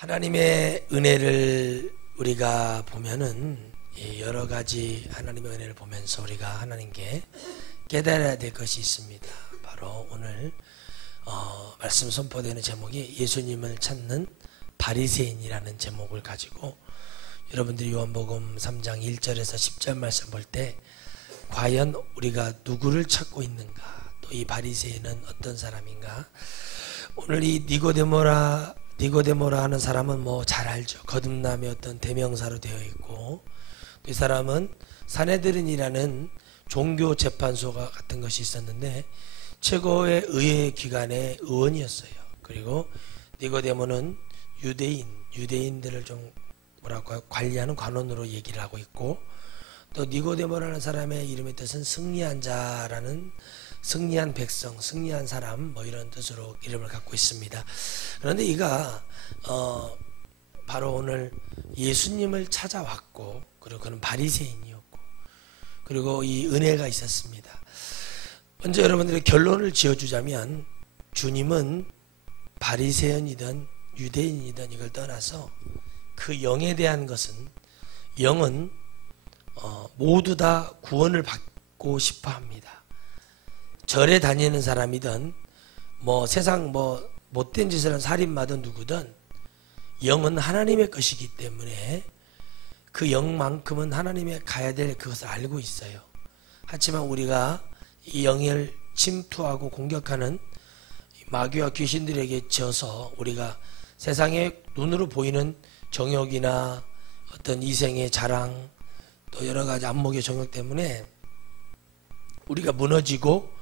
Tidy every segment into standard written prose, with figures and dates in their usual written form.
하나님의 은혜를 우리가 보면은 여러 가지 하나님의 은혜를 보면서 우리가 하나님께 깨달아야 될 것이 있습니다. 바로 오늘 말씀 선포되는 제목이 예수님을 찾는 바리새인이라는 제목을 가지고 여러분들이 요한복음 3장 1절에서 10절 말씀 볼 때 과연 우리가 누구를 찾고 있는가, 또 이 바리새인은 어떤 사람인가. 오늘 이 니고데모라 하는 사람은 뭐 잘 알죠. 거듭남의 어떤 대명사로 되어 있고, 이 사람은 사네드린이라는 종교 재판소가 같은 것이 있었는데 최고의 의회 기관의 의원이었어요. 그리고 니고데모는 유대인들을 좀 뭐랄까요, 관리하는 관원으로 얘기를 하고 있고, 또 니고데모라는 사람의 이름의 뜻은 승리한 자라는, 승리한 백성, 승리한 사람, 뭐 이런 뜻으로 이름을 갖고 있습니다. 그런데 이가 바로 오늘 예수님을 찾아왔고, 그리고 그는 바리새인이었고, 그리고 이 은혜가 있었습니다. 먼저 여러분들의 결론을 지어주자면, 주님은 바리새인이든 유대인이든 이걸 떠나서 그 영에 대한 것은, 영은 모두 다 구원을 받고 싶어 합니다. 절에 다니는 사람이든 뭐 세상 뭐 못된 짓을 한 살인마든 누구든 영은 하나님의 것이기 때문에 그 영만큼은 하나님의 가야 될 그것을 알고 있어요. 하지만 우리가 이 영을 침투하고 공격하는 마귀와 귀신들에게 져서 우리가 세상의 눈으로 보이는 정욕이나 어떤 이생의 자랑, 또 여러 가지 안목의 정욕 때문에 우리가 무너지고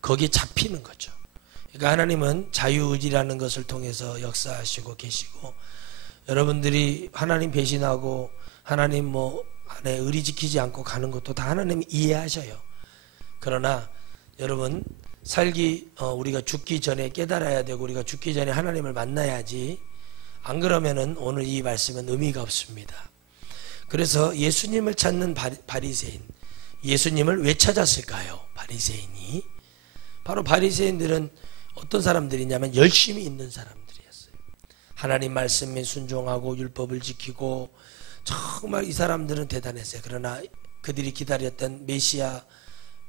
거기에 잡히는 거죠. 그러니까 하나님은 자유의지라는 것을 통해서 역사하시고 계시고, 여러분들이 하나님 배신하고 하나님 뭐 안에 의리 지키지 않고 가는 것도 다 하나님이 이해하셔요. 그러나 여러분, 우리가 죽기 전에 깨달아야 되고, 우리가 죽기 전에 하나님을 만나야지, 안 그러면은 오늘 이 말씀은 의미가 없습니다. 그래서 예수님을 찾는 바리새인, 예수님을 왜 찾았을까요? 바리새인이 바로, 바리새인들은 어떤 사람들이냐면 열심히 있는 사람들이었어요. 하나님 말씀에 순종하고 율법을 지키고, 정말 이 사람들은 대단했어요. 그러나 그들이 기다렸던 메시아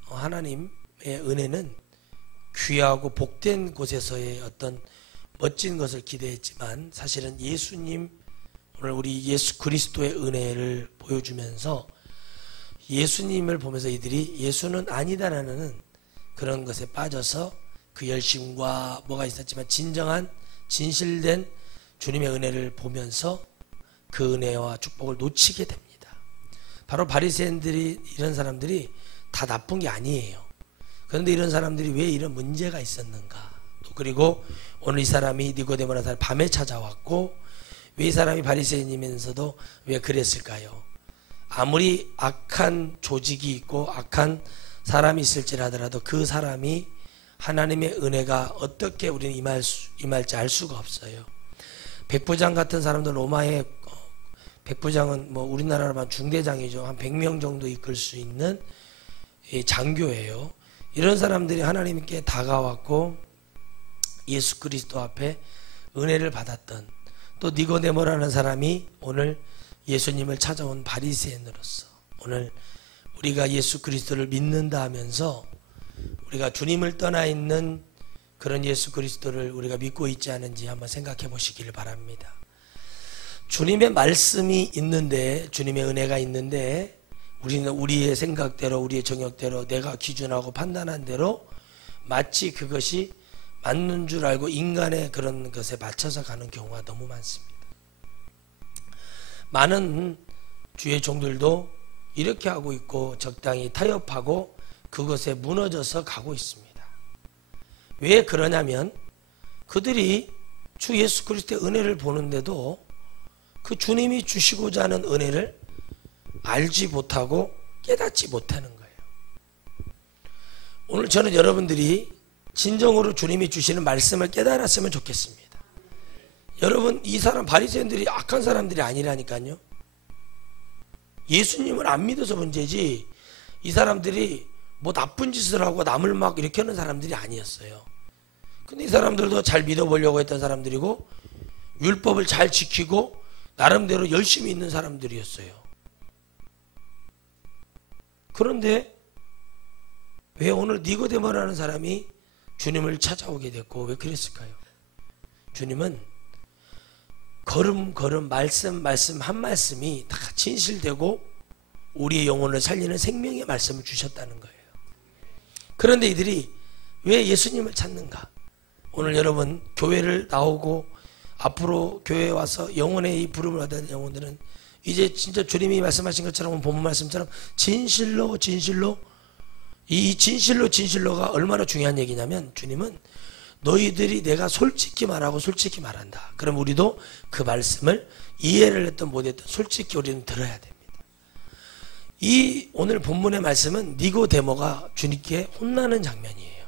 하나님의 은혜는 귀하고 복된 곳에서의 어떤 멋진 것을 기대했지만, 사실은 예수님, 오늘 우리 예수 그리스도의 은혜를 보여주면서 예수님을 보면서 이들이 예수는 아니다라는 그런 것에 빠져서 그 열심과 뭐가 있었지만 진정한 진실된 주님의 은혜를 보면서 그 은혜와 축복을 놓치게 됩니다. 바로 바리새인들이, 이런 사람들이 다 나쁜 게 아니에요. 그런데 이런 사람들이 왜 이런 문제가 있었는가, 또 그리고 오늘 이 사람이 니고데모라는 사람이 밤에 찾아왔고, 왜 이 사람이 바리새인이면서도 왜 그랬을까요? 아무리 악한 조직이 있고 악한 사람이 있을지라도 그 사람이 하나님의 은혜가 어떻게 우리는 임할지 알 수가 없어요. 백부장 같은 사람들, 로마의 백부장은 뭐 우리나라로만 중대장이죠. 한 100명 정도 이끌 수 있는 장교예요. 이런 사람들이 하나님께 다가왔고 예수 그리스도 앞에 은혜를 받았던, 또 니고데모라는 사람이 오늘 예수님을 찾아온 바리새인으로서, 오늘 우리가 예수 그리스도를 믿는다 하면서 우리가 주님을 떠나 있는 그런 예수 그리스도를 우리가 믿고 있지 않은지 한번 생각해 보시기를 바랍니다. 주님의 말씀이 있는데, 주님의 은혜가 있는데, 우리는 우리의 생각대로, 우리의 정욕대로, 내가 기준하고 판단한 대로 마치 그것이 맞는 줄 알고 인간의 그런 것에 맞춰서 가는 경우가 너무 많습니다. 많은 주의 종들도 이렇게 하고 있고 적당히 타협하고 그것에 무너져서 가고 있습니다. 왜 그러냐면 그들이 주 예수 그리스도의 은혜를 보는데도 그 주님이 주시고자 하는 은혜를 알지 못하고 깨닫지 못하는 거예요. 오늘 저는 여러분들이 진정으로 주님이 주시는 말씀을 깨달았으면 좋겠습니다. 여러분, 이 사람 바리새인들이 악한 사람들이 아니라니까요. 예수님을 안 믿어서 문제지, 이 사람들이 뭐 나쁜 짓을 하고 남을 막 이렇게 하는 사람들이 아니었어요. 근데 이 사람들도 잘 믿어보려고 했던 사람들이고, 율법을 잘 지키고 나름대로 열심히 있는 사람들이었어요. 그런데 왜 오늘 니고데모라는 사람이 주님을 찾아오게 됐고 왜 그랬을까요? 주님은 걸음걸음 말씀 한 말씀이 다 진실되고 우리의 영혼을 살리는 생명의 말씀을 주셨다는 거예요. 그런데 이들이 왜 예수님을 찾는가? 오늘 여러분 교회를 나오고 앞으로 교회에 와서 영혼의 이 부름을 받은 영혼들은 이제 진짜 주님이 말씀하신 것처럼 본문 말씀처럼 진실로 이 진실로가 얼마나 중요한 얘기냐면 주님은 너희들이 내가 솔직히 말하고 솔직히 말한다. 그럼 우리도 그 말씀을 이해를 했든 못했든 솔직히 우리는 들어야 됩니다. 이 오늘 본문의 말씀은 니고데모가 주님께 혼나는 장면이에요.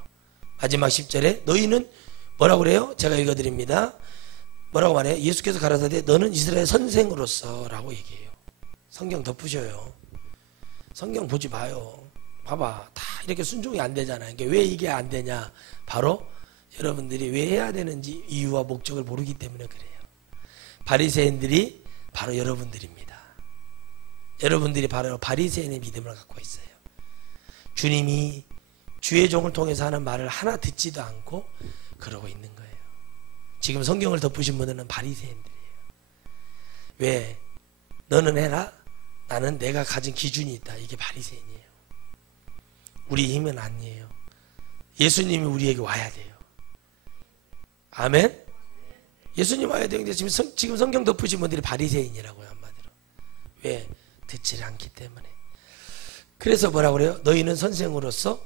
마지막 10절에 너희는 뭐라고 그래요? 제가 읽어드립니다. 뭐라고 말해요? 예수께서 가라사대 너는 이스라엘 선생으로서 라고 얘기해요. 성경 덮으셔요. 성경 보지 마요. 봐봐, 다 이렇게 순종이 안 되잖아요. 이게 왜 이게 안 되냐? 바로 여러분들이 왜 해야 되는지 이유와 목적을 모르기 때문에 그래요. 바리새인들이 바로 여러분들입니다. 여러분들이 바로 바리새인의 믿음을 갖고 있어요. 주님이 주의 종을 통해서 하는 말을 하나 듣지도 않고 그러고 있는 거예요. 지금 성경을 덮으신 분들은 바리새인들이에요. 왜? 너는 해라. 나는 내가 가진 기준이 있다. 이게 바리새인이에요. 우리 힘은 아니에요. 예수님이 우리에게 와야 돼요. 아멘? 예수님 와야 되는데 지금 성경 덮으신 분들이 바리새인이라고요. 한마디로. 왜? 듣지 않기 때문에. 그래서 뭐라고 그래요? 너희는 선생으로서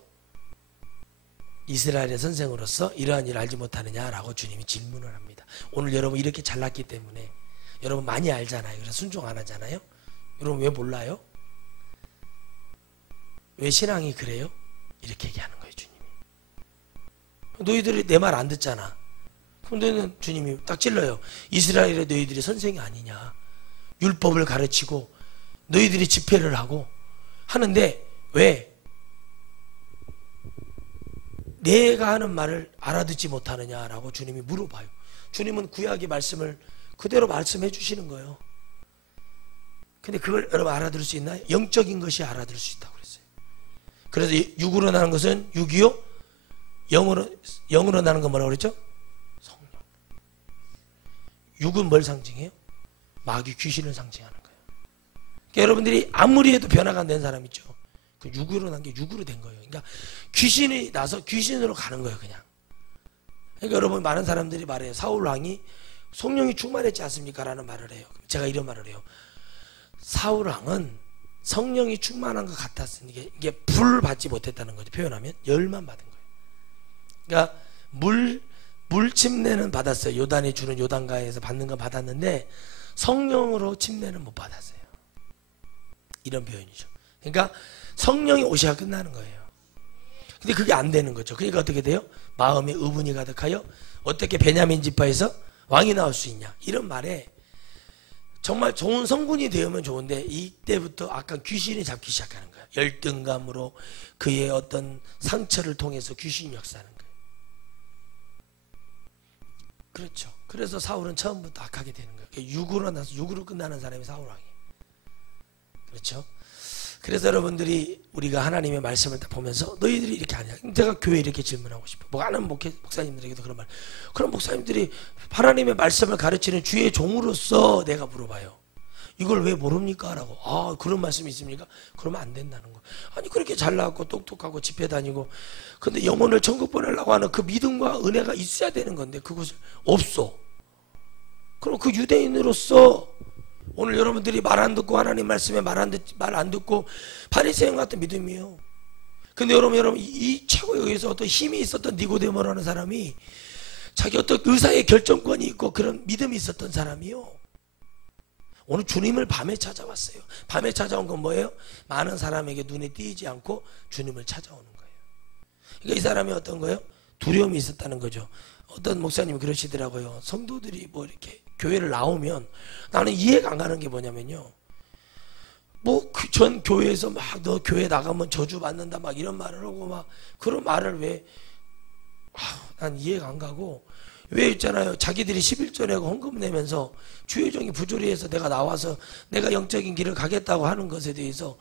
이스라엘의 선생으로서 이러한 일을 알지 못하느냐라고 주님이 질문을 합니다. 오늘 여러분 이렇게 잘났기 때문에 여러분 많이 알잖아요. 그래서 순종 안 하잖아요. 여러분 왜 몰라요? 왜 신앙이 그래요? 이렇게 얘기하는 거예요. 주님이. 너희들이 내 말 안 듣잖아. 그럼 너희는 주님이 딱 찔러요. 이스라엘의 너희들이 선생이 아니냐. 율법을 가르치고 너희들이 집회를 하고 하는데 왜? 내가 하는 말을 알아듣지 못하느냐라고 주님이 물어봐요. 주님은 구약의 말씀을 그대로 말씀해 주시는 거예요. 근데 그걸 여러분 알아들을 수 있나요? 영적인 것이 알아들을 수 있다고 그랬어요. 그래서 육으로 나는 것은 육이요, 영으로 나는 건 뭐라고 그랬죠? 성령. 육은 뭘 상징해요? 마귀 귀신을 상징하는 거예요. 그러니까 여러분들이 아무리 해도 변화가 안 된 사람 있죠. 그 육으로 난 게 육으로 된 거예요. 그러니까 귀신이 나서 귀신으로 가는 거예요, 그냥. 그러니까 여러분 많은 사람들이 말해요. 사울 왕이 성령이 충만했지 않습니까? 라는 말을 해요. 제가 이런 말을 해요. 사울 왕은 성령이 충만한 것 같았으니까 이게 불 받지 못했다는 거죠. 표현하면 열만 받은 거예요. 그러니까 물 침례는 받았어요. 요단이 주는 요단가에서 받는 건 받았는데 성령으로 침례는 못 받았어요. 이런 표현이죠. 그러니까 성령이 오셔야 끝나는 거예요. 근데 그게 안 되는 거죠. 그러니까 어떻게 돼요? 마음에 의분이 가득하여 어떻게 베냐민 지파에서 왕이 나올 수 있냐. 이런 말에 정말 좋은 성군이 되면 좋은데 이때부터 아까 귀신이 잡기 시작하는 거예요. 열등감으로 그의 어떤 상처를 통해서 귀신이 역사하는 거예요. 그렇죠. 그래서 사울은 처음부터 악하게 되는 거예요. 육으로 나서 육으로 끝나는 사람이 사울 왕이에요. 그렇죠. 그래서 여러분들이 우리가 하나님의 말씀을 딱 보면서 너희들이 이렇게 하냐. 제가 교회에 이렇게 질문하고 싶어요. 뭐 아는 목사님들에게도 그런 말. 그런 목사님들이 하나님의 말씀을 가르치는 주의 종으로서 내가 물어봐요. 이걸 왜 모릅니까? 라고. 아, 그런 말씀이 있습니까? 그러면 안 된다는 거. 아니 그렇게 잘나고 똑똑하고 집회 다니고 근데 영혼을 천국 보내려고 하는 그 믿음과 은혜가 있어야 되는 건데 그것을 없어. 그럼 그 유대인으로서 오늘 여러분들이 말 안 듣고 하나님 말씀에 말 안 듣고 바리새인 같은 믿음이에요. 근데 여러분 이 최고에 의해서 어떤 힘이 있었던 니고데모라는 사람이 자기 어떤 의사의 결정권이 있고 그런 믿음이 있었던 사람이요. 오늘 주님을 밤에 찾아왔어요. 밤에 찾아온 건 뭐예요? 많은 사람에게 눈에 띄지 않고 주님을 찾아오는 거예요. 그러니까 이 사람이 어떤 거예요? 두려움이 있었다는 거죠. 어떤 목사님이 그러시더라고요. 성도들이 뭐 이렇게 교회를 나오면 나는 이해가 안 가는 게 뭐냐면요. 뭐 전 교회에서 막 너 교회 나가면 저주 받는다 막 이런 말을 하고 막 그런 말을 왜 난 이해가 안 가고 왜 있잖아요. 자기들이 11조 내고 헌금 내면서 주의 종이 부조리해서 내가 나와서 내가 영적인 길을 가겠다고 하는 것에 대해서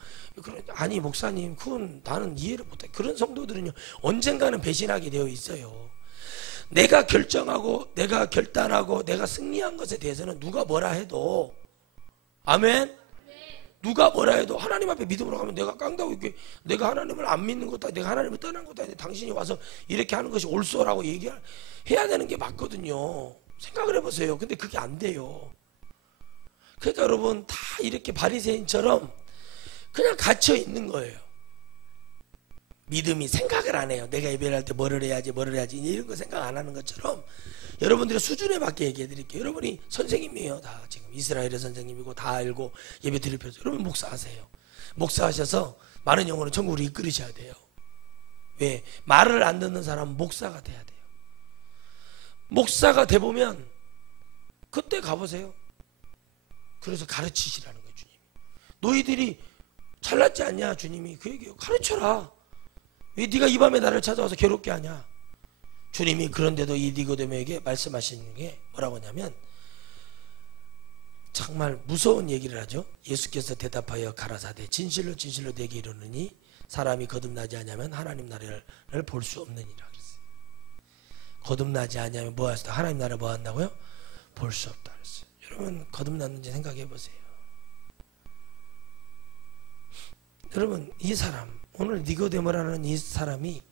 아니 목사님 그건 나는 이해를 못해. 그런 성도들은요 언젠가는 배신하게 되어 있어요. 내가 결정하고 내가 결단하고 내가 승리한 것에 대해서는 누가 뭐라 해도 아멘? 누가 뭐라 해도 하나님 앞에 믿음으로 가면 내가 깡다고 이렇게 내가 하나님을 안 믿는 것도 내가 하나님을 떠난 것도 아닌데 당신이 와서 이렇게 하는 것이 옳소라고 해야 되는 게 맞거든요. 생각을 해보세요. 근데 그게 안 돼요. 그러니까 여러분 다 이렇게 바리새인처럼 그냥 갇혀 있는 거예요. 믿음이 생각을 안 해요. 내가 예배를 할 때 뭐를 해야지 이런 거 생각 안 하는 것처럼 여러분들의 수준에 맞게 얘기해 드릴게요. 여러분이 선생님이에요. 다 지금 이스라엘의 선생님이고 다 알고 예배 드릴 필요 없어요. 여러분 목사하세요. 목사하셔서 많은 영혼을 천국으로 이끌으셔야 돼요. 왜? 말을 안 듣는 사람은 목사가 돼야 돼요. 목사가 돼보면 그때 가보세요. 그래서 가르치시라는 거예요. 주님이 너희들이 잘났지 않냐. 주님이 그 얘기예요. 가르쳐라. 왜 네가 이 밤에 나를 찾아와서 괴롭게 하냐. 주님이 그런데도 이 니고데모에게 말씀하시는 게 뭐라고 하냐면 정말 무서운 얘기를 하죠. 예수께서 대답하여 가라사대 진실로 진실로 내게 이르노니 사람이 거듭나지 않으면 하나님 나라를 볼 수 없느니라 그랬어요. 거듭나지 않으면 뭐 하시다? 하나님 나라를 뭐 한다고요? 볼 수 없다 그랬어요. 여러분 거듭났는지 생각해 보세요. 여러분 이 사람 오늘 니고데모라는 이 사람이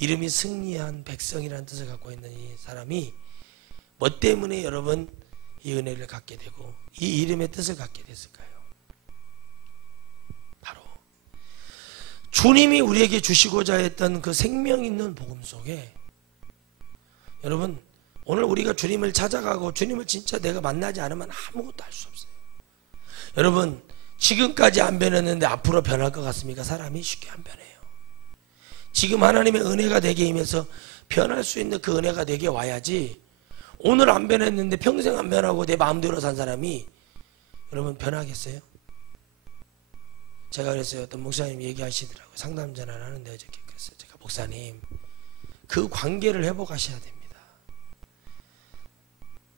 이름이 승리한 백성이라는 뜻을 갖고 있는 이 사람이 뭐 때문에 여러분 이 은혜를 갖게 되고 이 이름의 뜻을 갖게 됐을까요? 바로 주님이 우리에게 주시고자 했던 그 생명 있는 복음 속에 여러분 오늘 우리가 주님을 찾아가고 주님을 진짜 내가 만나지 않으면 아무것도 할 수 없어요. 여러분 지금까지 안 변했는데 앞으로 변할 것 같습니까? 사람이 쉽게 안 변해요. 지금 하나님의 은혜가 내게 임해서 변할 수 있는 그 은혜가 내게 와야지 오늘 안 변했는데 평생 안 변하고 내 마음대로 산 사람이 여러분 변하겠어요? 제가 그랬어요. 어떤 목사님이 얘기하시더라고요. 상담 전화를 하는데 어저께 그랬어요. 제가 목사님 그 관계를 회복하셔야 됩니다.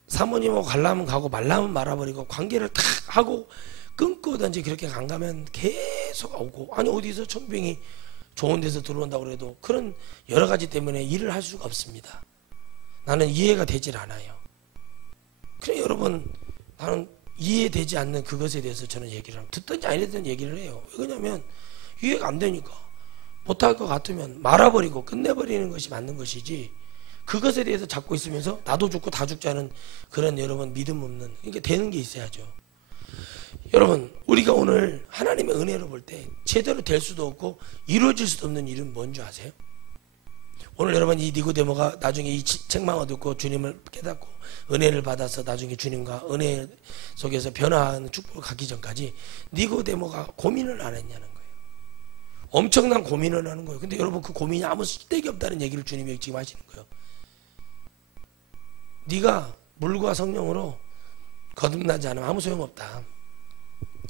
사모님하고 가려면 가고 말라면 말아버리고 관계를 탁 하고 끊고든지 그렇게 안 가면 계속 오고 아니 어디서 청병이 좋은 데서 들어온다고 그래도 그런 여러 가지 때문에 일을 할 수가 없습니다. 나는 이해가 되질 않아요. 그래 여러분 나는 이해되지 않는 그것에 대해서 저는 얘기를 하면 듣든지 안 듣든지 얘기를 해요. 왜냐면 이해가 안 되니까 못할 것 같으면 말아버리고 끝내버리는 것이 맞는 것이지 그것에 대해서 잡고 있으면서 나도 죽고 다 죽자는 그런 여러분 믿음 없는 그러니까 되는 게 있어야죠. 여러분 우리가 오늘 하나님의 은혜로 볼 때 제대로 될 수도 없고 이루어질 수도 없는 일은 뭔지 아세요? 오늘 여러분 이 니고데모가 나중에 이 책망을 듣고 주님을 깨닫고 은혜를 받아서 나중에 주님과 은혜 속에서 변화하는 축복을 갖기 전까지 니고데모가 고민을 안 했냐는 거예요. 엄청난 고민을 하는 거예요. 근데 여러분 그 고민이 아무 쓸데기 없다는 얘기를 주님이 지금 하시는 거예요. 네가 물과 성령으로 거듭나지 않으면 아무 소용없다.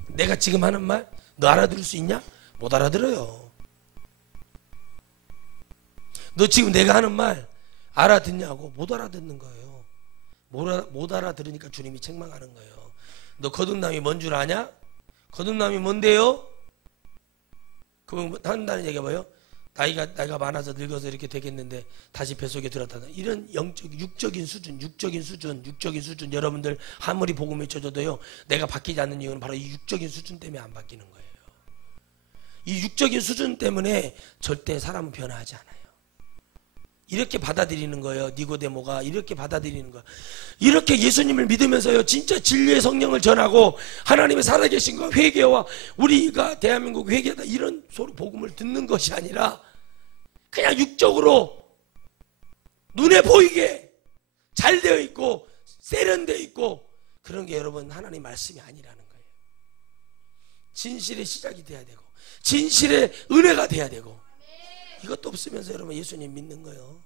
내가 지금 하는 말 너 알아들을 수 있냐? 못 알아들어요. 너 지금 내가 하는 말 알아듣냐고? 못 알아듣는 거예요. 못 알아들으니까 주님이 책망하는 거예요. 너 거듭남이 뭔 줄 아냐? 거듭남이 뭔데요? 그건 한다는 얘기가 뭐예요? 나이가 많아서 늙어서 이렇게 되겠는데 다시 뱃속에 들었다. 이런 육적인 수준 여러분들 아무리 복음을 쳐줘도요 내가 바뀌지 않는 이유는 바로 이 육적인 수준 때문에 안 바뀌는 거예요. 이 육적인 수준 때문에 절대 사람은 변화하지 않아요. 이렇게 받아들이는 거예요. 니고데모가 이렇게 받아들이는 거예요. 이렇게 예수님을 믿으면서요 진짜 진리의 성령을 전하고 하나님의 살아계신 것 회개와 우리가 대한민국 회개다 이런 소리 복음을 듣는 것이 아니라 그냥 육적으로 눈에 보이게 잘 되어 있고 세련되어 있고 그런 게 여러분 하나님 말씀이 아니라는 거예요. 진실의 시작이 돼야 되고 진실의 은혜가 돼야 되고 이것도 없으면서 여러분 예수님 믿는 거예요.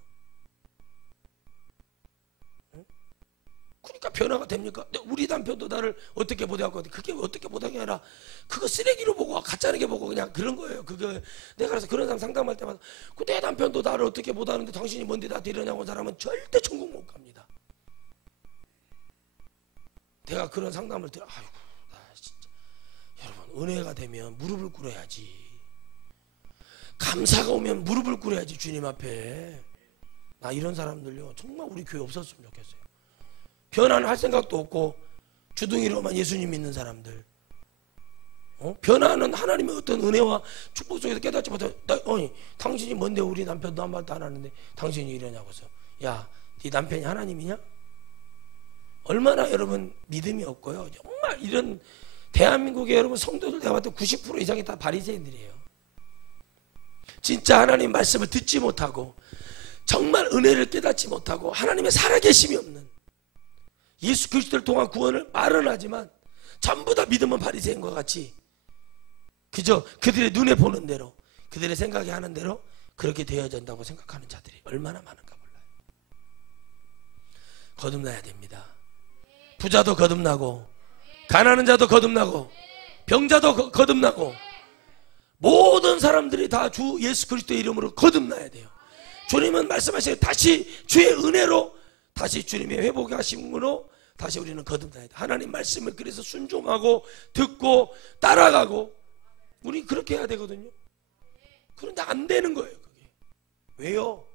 그러니까 변화가 됩니까? 우리 남편도 나를 어떻게 보다고, 그게 어떻게 보다가 아니라 그거 쓰레기로 보고 가짜게 보고 그냥 그런 거예요. 그거 내가 그래서 그런 사람 상담할 때마다 내 남편도 나를 어떻게 보다는데 당신이 뭔데 나한테 이러냐고 사람은 절대 천국 못 갑니다. 내가 그런 상담을 들어, 아이고 나 진짜 여러분 은혜가 되면 무릎을 꿇어야지. 감사가 오면 무릎을 꿇어야지 주님 앞에. 나 이런 사람들요 정말 우리 교회 없었으면 좋겠어요. 변화는 할 생각도 없고 주둥이로만 예수님 믿는 사람들. 변화는 하나님의 어떤 은혜와 축복 속에서 깨닫지 못하고 당신이 뭔데 우리 남편도 한 말도 안 하는데 당신이 이러냐고서. 야, 네 남편이 하나님이냐? 얼마나 여러분 믿음이 없고요. 정말 이런 대한민국의 여러분 성도들 내가 봤을 때 90% 이상이 다 바리새인들이에요. 진짜 하나님 말씀을 듣지 못하고 정말 은혜를 깨닫지 못하고 하나님의 살아계심이 없는, 예수 그리스도를 통한 구원을 말은 하지만 전부 다 믿음은 바리새인과 같이 그저 그들의 눈에 보는 대로 그들의 생각이 하는 대로 그렇게 되어진다고 생각하는 자들이 얼마나 많은가 몰라요. 거듭나야 됩니다. 부자도 거듭나고 가난한 자도 거듭나고 병자도 거듭나고 모든 사람들이 다 주 예수 그리스도의 이름으로 거듭나야 돼요. 주님은 말씀하시기를 다시 주의 은혜로 다시 주님의 회복하심으로 다시 우리는 거듭나야 돼. 하나님 말씀을 그래서 순종하고 듣고 따라가고 우리 그렇게 해야 되거든요. 그런데 안 되는 거예요. 그게 왜요?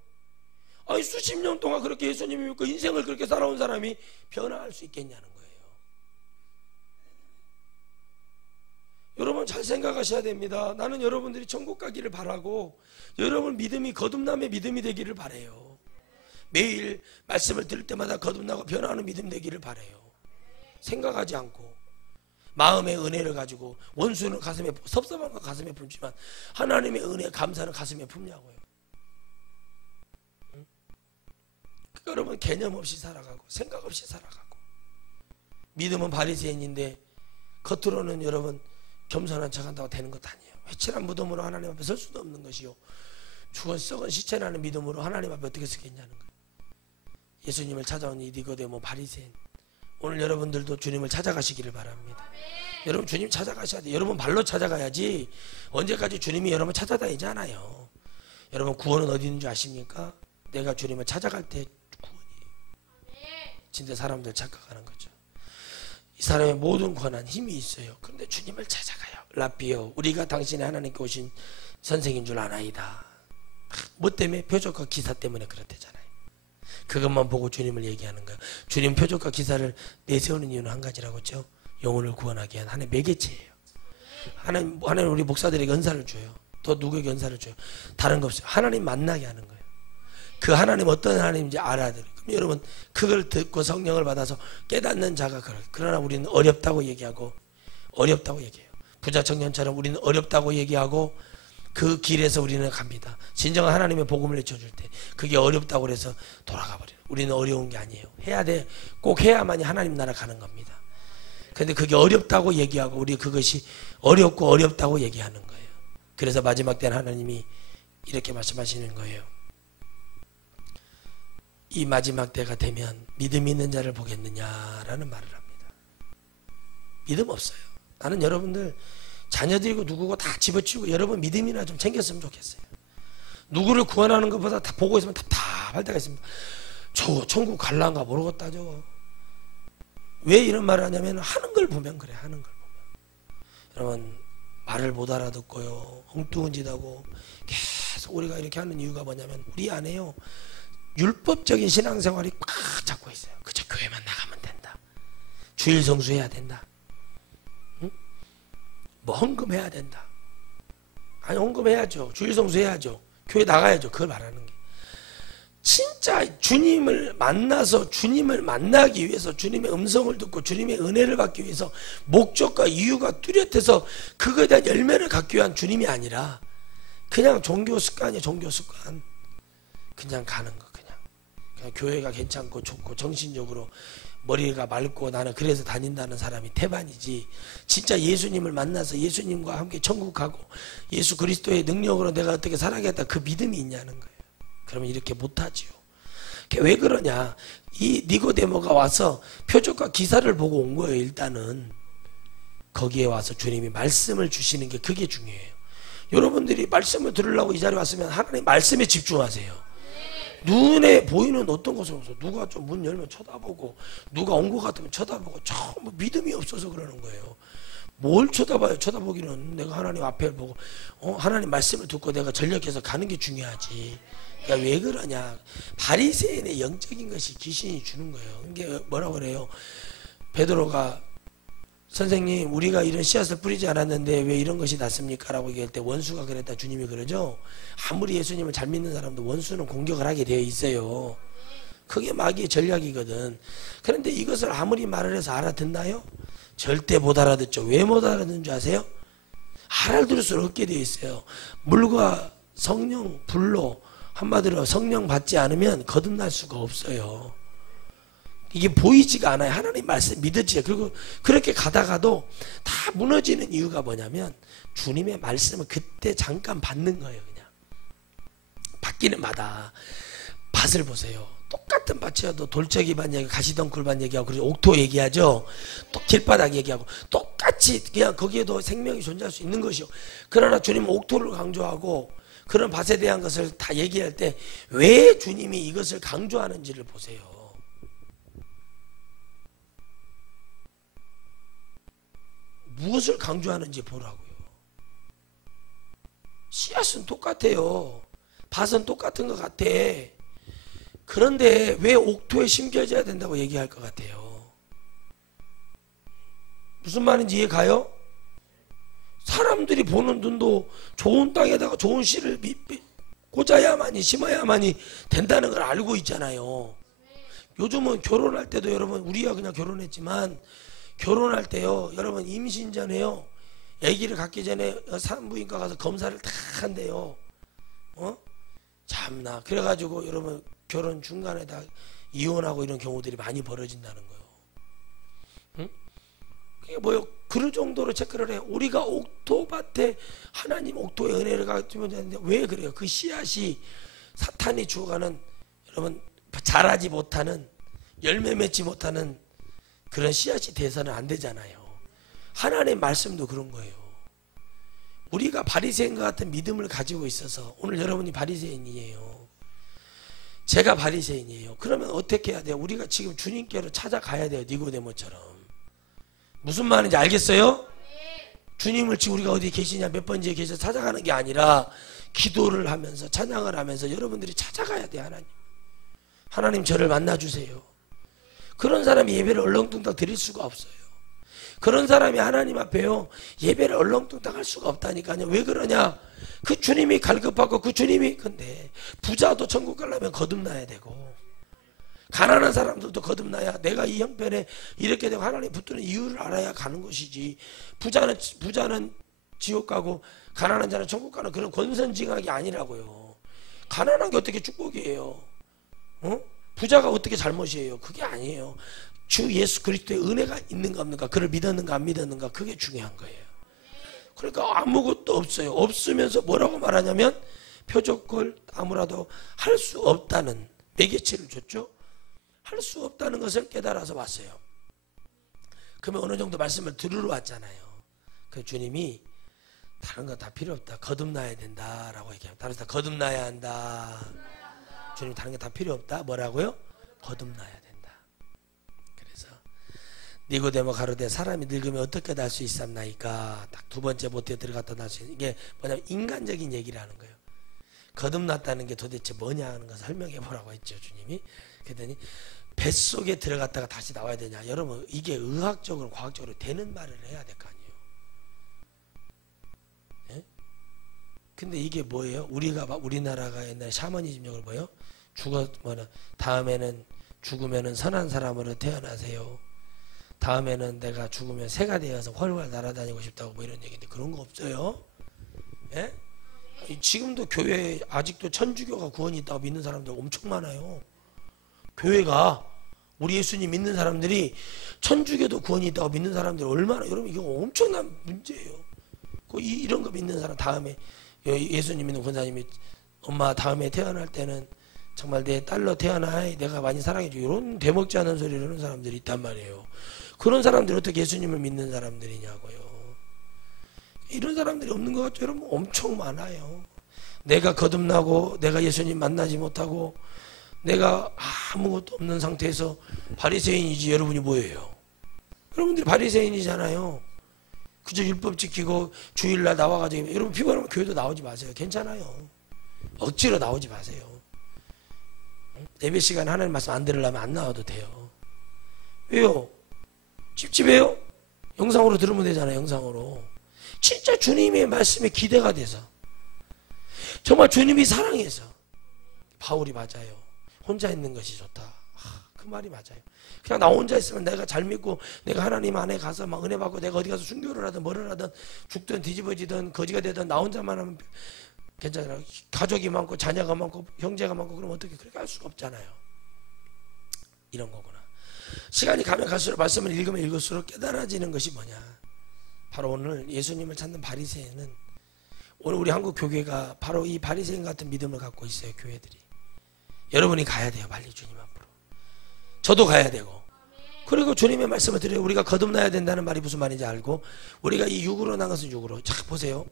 아니 수십 년 동안 그렇게 예수님이 믿고 인생을 그렇게 살아온 사람이 변화할 수 있겠냐는 거예요. 여러분 잘 생각하셔야 됩니다. 나는 여러분들이 천국 가기를 바라고 여러분 믿음이 거듭남의 믿음이 되기를 바라요. 매일 말씀을 들을 때마다 거듭나고 변화하는 믿음 되기를 바라요. 생각하지 않고 마음의 은혜를 가지고 원수는 가슴에 섭섭한 거 가슴에 품지만 하나님의 은혜 감사는 가슴에 품냐고요. 그러니까 여러분 개념 없이 살아가고 생각 없이 살아가고 믿음은 바리새인인데 겉으로는 여러분 겸손한 척한다고 되는 것도 아니에요. 회칠한 무덤으로 하나님 앞에 설 수도 없는 것이요 죽은 썩은 시체라는 믿음으로 하나님 앞에 어떻게 서겠냐는 거예요. 예수님을 찾아온 이 니고데모 바리새인, 오늘 여러분들도 주님을 찾아가시기를 바랍니다. 여러분 주님 찾아가셔야 돼요. 여러분 발로 찾아가야지 언제까지 주님이 여러분 찾아다니지 않아요. 여러분 구원은 어디 있는 줄 아십니까? 내가 주님을 찾아갈 때 구원이에요. 진짜 사람들 착각하는 거죠. 이 사람의 모든 권한 힘이 있어요. 그런데 주님을 찾아가요. 라비요 우리가 당신의 하나님께 오신 선생인 줄 아나이다. 뭐 때문에? 표적과 기사 때문에 그렇대잖아요. 그것만 보고 주님을 얘기하는 거예요. 주님 표적과 기사를 내세우는 이유는 한 가지라고 했죠. 영혼을 구원하기 위한 하나의 매개체예요. 하나님 우리 목사들에게 은사를 줘요. 또 누구에게 은사를 줘요. 다른 거 없어요. 하나님 만나게 하는 거예요. 그 하나님 어떤 하나님인지 알아야 돼요. 그럼 여러분 그걸 듣고 성령을 받아서 깨닫는 자가 그래요. 그러나 우리는 어렵다고 얘기해요. 부자 청년처럼 우리는 어렵다고 얘기하고 그 길에서 우리는 갑니다. 진정한 하나님의 복음을 외쳐줄 때 그게 어렵다고 해서 돌아가 버려요. 우리는 어려운 게 아니에요. 해야 돼. 꼭 해야만이 하나님 나라 가는 겁니다. 근데 그게 어렵다고 얘기하고 우리 그것이 어렵고 어렵다고 얘기하는 거예요. 그래서 마지막 때는 하나님이 이렇게 말씀하시는 거예요. 이 마지막 때가 되면 믿음 있는 자를 보겠느냐라는 말을 합니다. 믿음 없어요. 나는 여러분들 자녀들이고 누구고 다 집어치우고 여러분 믿음이나 좀 챙겼으면 좋겠어요. 누구를 구원하는 것보다 다 보고 있으면 답답할 때가 있습니다. 저 천국 갈란가 모르겠다 저거. 왜 이런 말을 하냐면 하는 걸 보면 그래. 하는 걸 보면 여러분 말을 못 알아듣고요 엉뚱한 짓 하고 계속 우리가 이렇게 하는 이유가 뭐냐면 우리 안에요 율법적인 신앙생활이 꽉 잡고 있어요. 그저 교회만 나가면 된다. 주일 성수해야 된다. 응? 뭐 헌금해야 된다. 아니 헌금해야죠. 주일 성수해야죠. 교회 나가야죠. 그걸 말하는 게 진짜 주님을 만나서 주님을 만나기 위해서 주님의 음성을 듣고 주님의 은혜를 받기 위해서 목적과 이유가 뚜렷해서 그거에 대한 열매를 갖기 위한 주님이 아니라 그냥 종교 습관이에요. 종교 습관. 그냥 가는 거. 그냥 교회가 괜찮고 좋고 정신적으로 머리가 맑고 나는 그래서 다닌다는 사람이 태반이지 진짜 예수님을 만나서 예수님과 함께 천국 가고 예수 그리스도의 능력으로 내가 어떻게 살아야겠다 그 믿음이 있냐는 거예요. 그러면 이렇게 못하지요. 왜 그러냐? 이 니고데모가 와서 표적과 기사를 보고 온 거예요. 일단은 거기에 와서 주님이 말씀을 주시는 게 그게 중요해요. 여러분들이 말씀을 들으려고 이 자리에 왔으면 하나님 말씀에 집중하세요. 눈에 보이는 어떤 것을 보면서 누가 좀 문 열면 쳐다보고 누가 온 것 같으면 쳐다보고 전부 믿음이 없어서 그러는 거예요. 뭘 쳐다봐요? 쳐다보기는 내가 하나님 앞에 보고 하나님 말씀을 듣고 내가 전력해서 가는 게 중요하지. 그러니까 왜 그러냐? 바리새인의 영적인 것이 귀신이 주는 거예요. 이게 뭐라고 그래요? 베드로가 선생님 우리가 이런 씨앗을 뿌리지 않았는데 왜 이런 것이 났습니까? 라고 얘기할 때 원수가 그랬다. 주님이 그러죠. 아무리 예수님을 잘 믿는 사람도 원수는 공격을 하게 되어 있어요. 그게 마귀의 전략이거든. 그런데 이것을 아무리 말을 해서 알아듣나요? 절대 못 알아듣죠. 왜 못 알아듣는 줄 아세요? 알아들을수록 얻게 되어 있어요. 물과 성령, 불로 한마디로 성령 받지 않으면 거듭날 수가 없어요. 이게 보이지가 않아요. 하나님 말씀 믿어지요. 그리고 그렇게 가다가도 다 무너지는 이유가 뭐냐면 주님의 말씀을 그때 잠깐 받는 거예요. 그냥 받기는 마다 밭을 보세요. 똑같은 밭이어도 돌적이밭 얘기, 가시덩굴밭 얘기하고 그리고 옥토 얘기하죠. 또 길바닥 얘기하고 똑같이 그냥 거기에도 생명이 존재할 수 있는 것이요. 그러나 주님은 옥토를 강조하고 그런 밭에 대한 것을 다 얘기할 때 왜 주님이 이것을 강조하는지를 보세요. 무엇을 강조하는지 보라고요. 씨앗은 똑같아요. 밭은 똑같은 것 같아. 그런데 왜 옥토에 심겨져야 된다고 얘기할 것 같아요? 무슨 말인지 이해 가요? 사람들이 보는 눈도 좋은 땅에다가 좋은 씨를 꽂아야만이 심어야만이 된다는 걸 알고 있잖아요. 요즘은 결혼할 때도 여러분 우리가 그냥 결혼했지만 결혼할 때요 여러분 임신 전에요 아기를 갖기 전에 산부인과 가서 검사를 다 한대요. 참나 그래가지고 여러분 결혼 중간에 다 이혼하고 이런 경우들이 많이 벌어진다는 거예요. 응? 그게 뭐요? 그럴 정도로 체크를 해요. 우리가 옥토밭에 하나님 옥토의 은혜를 가지면 되는데 왜 그래요? 그 씨앗이 사탄이 주어가는 여러분 자라지 못하는 열매 맺지 못하는 그런 씨앗이 돼서는 안 되잖아요. 하나님의 말씀도 그런 거예요. 우리가 바리새인과 같은 믿음을 가지고 있어서 오늘 여러분이 바리새인이에요. 제가 바리새인이에요. 그러면 어떻게 해야 돼요? 우리가 지금 주님께로 찾아가야 돼요. 니고데모처럼. 무슨 말인지 알겠어요? 주님을 지금 우리가 어디 계시냐 몇 번째에 계셔서 찾아가는 게 아니라 기도를 하면서 찬양을 하면서 여러분들이 찾아가야 돼요. 하나님 저를 만나주세요. 그런 사람이 예배를 얼렁뚱땅 드릴 수가 없어요. 그런 사람이 하나님 앞에요 예배를 얼렁뚱땅 할 수가 없다니까요. 왜 그러냐? 그 주님이 갈급하고 그 주님이 근데 부자도 천국 가려면 거듭나야 되고 가난한 사람들도 거듭나야 내가 이 형편에 이렇게 되고 하나님 붙드는 이유를 알아야 가는 것이지. 부자는 지옥 가고 가난한 자는 천국 가는 그런 권선징악이 아니라고요. 가난한 게 어떻게 축복이에요? 부자가 어떻게 잘못이에요? 그게 아니에요. 주 예수 그리스도의 은혜가 있는가 없는가, 그를 믿었는가 안 믿었는가, 그게 중요한 거예요. 그러니까 아무것도 없어요. 없으면서 뭐라고 말하냐면 표적을 아무라도 할 수 없다는 매개체를 줬죠. 할 수 없다는 것을 깨달아서 왔어요. 그러면 어느 정도 말씀을 들으러 왔잖아요. 그 주님이 다른 거 다 필요 없다. 거듭나야 된다라고 얘기합니다. 다른 다 거듭나야 한다. 주님 다른 게 다 필요 없다. 뭐라고요? 거듭나야 된다. 그래서 니고데모 가로되 사람이 늙으면 어떻게 날 수 있삼나이까. 딱 두 번째 모태에 들어갔다 날 수 있는 이게 뭐냐면 인간적인 얘기를 하는 거예요. 거듭났다는 게 도대체 뭐냐 하는 것을 설명해 보라고 했죠. 주님이. 그랬더니 뱃속에 들어갔다가 다시 나와야 되냐. 여러분 이게 의학적으로 과학적으로 되는 말을 해야 될 거 아니에요. 예? 근데 이게 뭐예요? 우리나라가 옛날에 샤머니즘적으로 뭐예요? 다음에는 죽으면은 선한 사람으로 태어나세요. 다음에는 내가 죽으면 새가 되어서 훨훨 날아다니고 싶다고 뭐 이런 얘기인데 그런 거 없어요. 예? 지금도 교회에 아직도 천주교가 구원이 있다고 믿는 사람들 엄청 많아요. 교회가 우리 예수님 믿는 사람들이 천주교도 구원이 있다고 믿는 사람들이 얼마나, 여러분 이거 엄청난 문제예요. 이런 거 믿는 사람 다음에 예수님 믿는 권사님이 엄마 다음에 태어날 때는 정말 내 딸로 태어나 내가 많이 사랑해줘 이런 대먹지 않은 소리를 하는 사람들이 있단 말이에요. 그런 사람들이 어떻게 예수님을 믿는 사람들이냐고요. 이런 사람들이 없는 것 같죠? 여러분 엄청 많아요. 내가 거듭나고 내가 예수님 만나지 못하고 내가 아무것도 없는 상태에서 바리새인이지 여러분이 뭐예요? 여러분들이 바리새인이잖아요. 그저 율법 지키고 주일날 나와가지고 여러분 피곤하면 교회도 나오지 마세요. 괜찮아요. 억지로 나오지 마세요. 예배 시간에 하나님 말씀 안 들으려면 안 나와도 돼요. 왜요? 찝찝해요? 영상으로 들으면 되잖아요. 영상으로. 진짜 주님의 말씀에 기대가 돼서 정말 주님이 사랑해서 바울이 맞아요. 혼자 있는 것이 좋다. 그 말이 맞아요. 그냥 나 혼자 있으면 내가 잘 믿고 내가 하나님 안에 가서 막 은혜 받고 내가 어디 가서 순교를 하든 뭐를 하든 죽든 뒤집어지든 거지가 되든 나 혼자만 하면 괜찮아요. 가족이 많고 자녀가 많고 형제가 많고 그러면 어떻게 그렇게 할 수가 없잖아요. 이런 거구나. 시간이 가면 갈수록 말씀을 읽으면 읽을수록 깨달아지는 것이 뭐냐. 바로 오늘 예수님을 찾는 바리새인은 오늘 우리 한국 교회가 바로 이 바리새인 같은 믿음을 갖고 있어요. 교회들이. 여러분이 가야 돼요. 빨리 주님 앞으로. 저도 가야 되고. 그리고 주님의 말씀을 드려요. 우리가 거듭나야 된다는 말이 무슨 말인지 알고 우리가 이 육으로 난 것은 육으로. 자 보세요.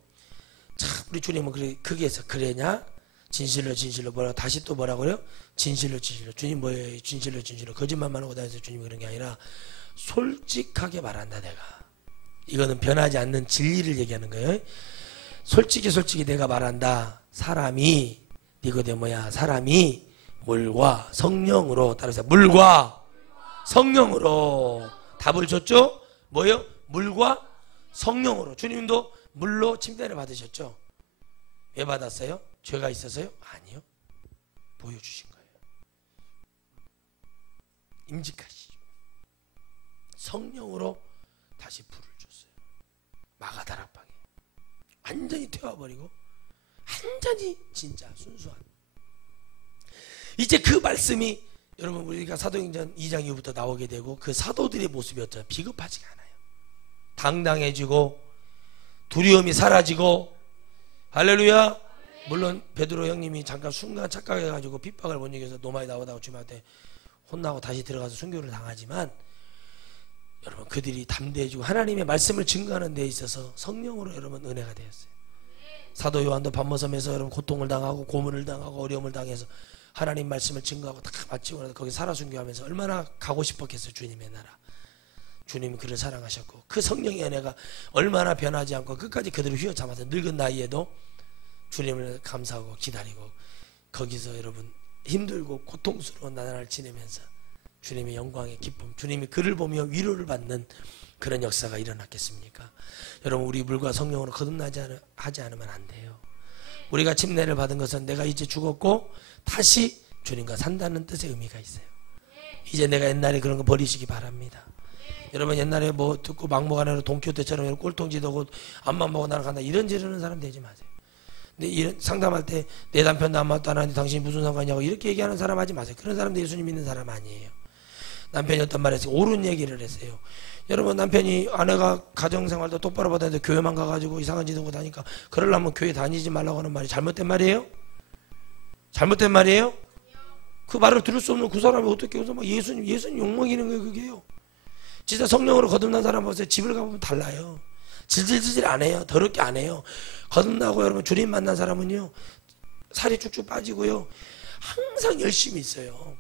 자 우리 주님은 거기에서 그래냐? 진실로 진실로 뭐라고 다시 또 뭐라고요? 진실로 진실로. 주님 뭐예요? 진실로 진실로. 거짓말만 하고 다니면서 주님이 그런 게 아니라 솔직하게 말한다 내가. 이거는 변하지 않는 진리를 얘기하는 거예요. 솔직히 내가 말한다. 사람이 니고데모야 사람이 물과 성령으로 따라서 물과 성령으로 답을 줬죠. 뭐예요? 물과 성령으로. 주님도 물로 침대를 받으셨죠. 왜 받았어요? 죄가 있어서요? 아니요. 보여주신 거예요. 임직하시죠. 성령으로 다시 불을 줬어요. 마가다락방에 완전히 태워버리고 완전히 진짜 순수한. 이제 그 말씀이 여러분 우리가 사도행전 2장 이후부터 나오게 되고 그 사도들의 모습이었죠. 비겁하지가 않아요. 당당해지고 두려움이 사라지고 할렐루야. 물론 베드로 형님이 잠깐 순간 착각해가지고 핍박을 못 이겨서 노마에 나오다가 주님한테 혼나고 다시 들어가서 순교를 당하지만 여러분 그들이 담대해지고 하나님의 말씀을 증거하는 데 있어서 성령으로 여러분 은혜가 되었어요. 사도 요한도 밤모섬에서 여러분 고통을 당하고 고문을 당하고 어려움을 당해서 하나님 말씀을 증거하고 다 마치고 나서 거기 살아 순교하면서 얼마나 가고 싶었겠어요. 주님의 나라. 주님이 그를 사랑하셨고 그 성령의 은혜가 얼마나 변하지 않고 끝까지 그들을 휘어잡아서 늙은 나이에도 주님을 감사하고 기다리고 거기서 여러분 힘들고 고통스러운 나날을 지내면서 주님의 영광의 기쁨, 주님이 그를 보며 위로를 받는 그런 역사가 일어났겠습니까? 여러분 우리 물과 성령으로 거듭나지 하지 않으면 안 돼요. 우리가 침례를 받은 것은 내가 이제 죽었고 다시 주님과 산다는 뜻의 의미가 있어요. 이제 내가 옛날에 그런 거 버리시기 바랍니다. 여러분 옛날에 뭐 듣고 막무가내로 동키호테처럼 꼴통지도고 앞만 보고 나간다 이런 지르는 사람 되지 마세요. 근데 이런 상담할 때 내 남편도 안 맞도 안 하는데 당신이 무슨 상관이냐고 이렇게 얘기하는 사람 하지 마세요. 그런 사람들 예수님 믿는 사람 아니에요. 남편이 어떤 말 했어요. 옳은 얘기를 했어요. 여러분 남편이 아내가 가정생활도 똑바로 받았는데 교회만 가가지고 이상한 짓 하고 다니까 그러려면 교회 다니지 말라고 하는 말이 잘못된 말이에요? 잘못된 말이에요? 그 말을 들을 수 없는 그 사람이 어떻게 해서 막 예수님 욕먹이는 거예요. 그게요. 진짜 성령으로 거듭난 사람 보세요. 집을 가보면 달라요. 질질질질 안 해요. 더럽게 안 해요. 거듭나고 여러분 주님 만난 사람은요 살이 쭉쭉 빠지고요 항상 열심히 있어요.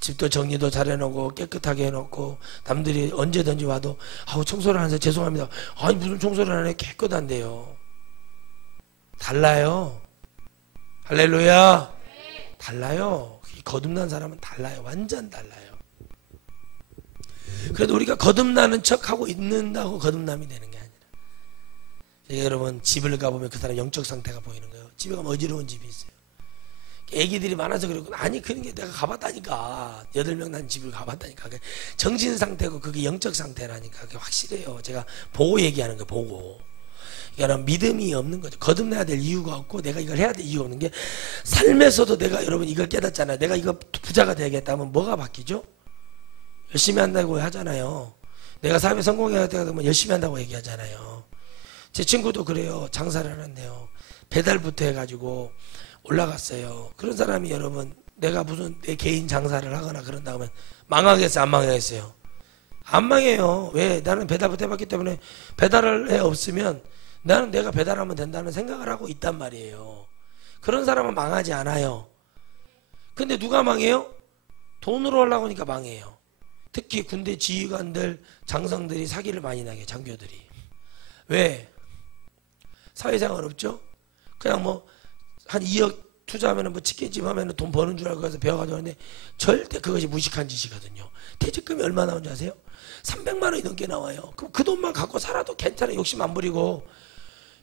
집도 정리도 잘 해놓고 깨끗하게 해놓고 남들이 언제든지 와도 아우 청소를 하면서 죄송합니다. 아니 무슨 청소를 하네 깨끗한데요. 달라요. 할렐루야. 달라요. 거듭난 사람은 달라요. 완전 달라요. 그래도 우리가 거듭나는 척하고 있는다고 거듭남이 되는 게 아니라 여러분 집을 가보면 그 사람 영적 상태가 보이는 거예요. 집에 가면 어지러운 집이 있어요. 애기들이 많아서 그러고 아니 그런 게 내가 가봤다니까 8명 난 집을 가봤다니까 정신 상태고 그게 영적 상태라니까 그게 확실해요. 제가 보고 얘기하는 거 보고 그러니까 믿음이 없는 거죠. 거듭나야 될 이유가 없고 내가 이걸 해야 될 이유가 없는 게 삶에서도 내가 여러분 이걸 깨닫잖아요. 내가 이거 부자가 되겠다 하면 뭐가 바뀌죠? 열심히 한다고 하잖아요. 내가 삶에 성공해야 되면 열심히 한다고 얘기하잖아요. 제 친구도 그래요. 장사를 하는데요. 배달부터 해가지고 올라갔어요. 그런 사람이 여러분 내가 무슨 내 개인 장사를 하거나 그런다 하면 망하겠어요? 안 망하겠어요? 안 망해요. 왜? 나는 배달부터 해봤기 때문에 배달을 해 없으면 나는 내가 배달하면 된다는 생각을 하고 있단 말이에요. 그런 사람은 망하지 않아요. 근데 누가 망해요? 돈으로 하려고 하니까 망해요. 특히 군대 지휘관들, 장성들이 사기를 많이 나게, 장교들이. 왜? 사회생활 없죠? 그냥 뭐 한 2억 투자하면 뭐 치킨집 하면 돈 버는 줄 알고 가서 배워가지고 하는데 절대 그것이 무식한 짓이거든요. 퇴직금이 얼마 나오는지 아세요? 300만 원이 넘게 나와요. 그럼 그 돈만 갖고 살아도 괜찮아. 욕심 안 부리고.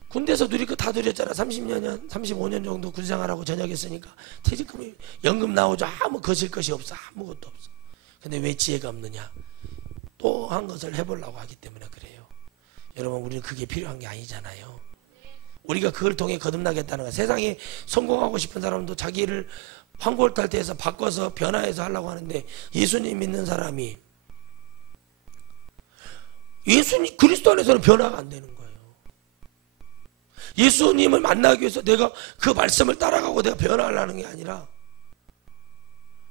군대에서 누릴 거 다 누렸잖아. 30년, 35년 정도 군생활하고 전역했으니까 퇴직금이 연금 나오죠. 아무 거실 것이 없어. 아무것도 없어. 근데 왜 지혜가 없느냐? 또 한 것을 해보려고 하기 때문에 그래요. 여러분, 우리는 그게 필요한 게 아니잖아요. 우리가 그걸 통해 거듭나겠다는 거야. 세상에 성공하고 싶은 사람도 자기를 황골탈태에서 바꿔서 변화해서 하려고 하는데, 예수님 믿는 사람이 예수님 그리스도 안에서는 변화가 안 되는 거예요. 예수님을 만나기 위해서 내가 그 말씀을 따라가고 내가 변화하려는 게 아니라,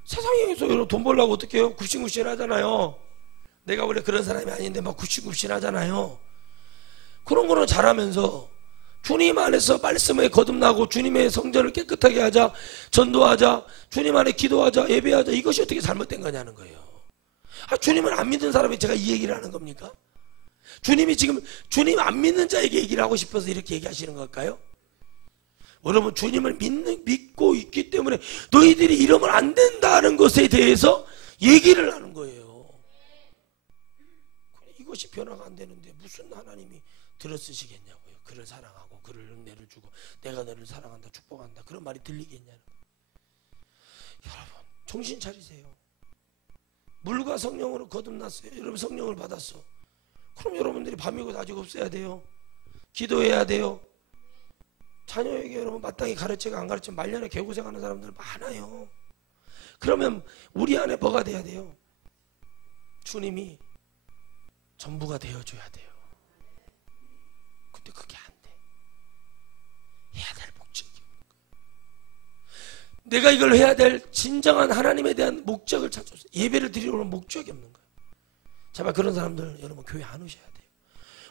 세상에서 여러분 돈 벌려고 어떻게 해요? 굽신굽신 하잖아요. 내가 원래 그런 사람이 아닌데 막 굽신굽신 하잖아요. 그런 거는 잘하면서 주님 안에서 말씀에 거듭나고 주님의 성전을 깨끗하게 하자, 전도하자, 주님 안에 기도하자, 예배하자, 이것이 어떻게 잘못된 거냐는 거예요. 주님을 안 믿는 사람이 제가 이 얘기를 하는 겁니까? 주님이 지금 주님 안 믿는 자에게 얘기를 하고 싶어서 이렇게 얘기하시는 걸까요? 여러분, 주님을 믿고 있기 때문에 너희들이 이러면 안 된다는 것에 대해서 얘기를 하는 거예요. 이것이 변화가 안 되는데 무슨 하나님이 들어쓰시겠냐고요. 그를 사랑하고 그를 은혜를 주고 내가 너를 사랑한다, 축복한다, 그런 말이 들리겠냐는. 여러분, 정신 차리세요. 물과 성령으로 거듭났어요. 여러분, 성령을 받았어. 그럼 여러분들이 밤이고 낮이고 없어야 돼요. 기도해야 돼요. 자녀에게 여러분 마땅히 가르치고 안 가르치면 말년에 개고생하는 사람들 많아요. 그러면 우리 안에 뭐가 돼야 돼요? 주님이 전부가 되어줘야 돼요. 근데 그게 안 돼. 해야 될 목적이 없는 거예요. 내가 이걸 해야 될 진정한 하나님에 대한 목적을 찾아서 예배를 드리러 오는 목적이 없는 거예요. 제발 그런 사람들 여러분 교회 안 오셔야 돼요.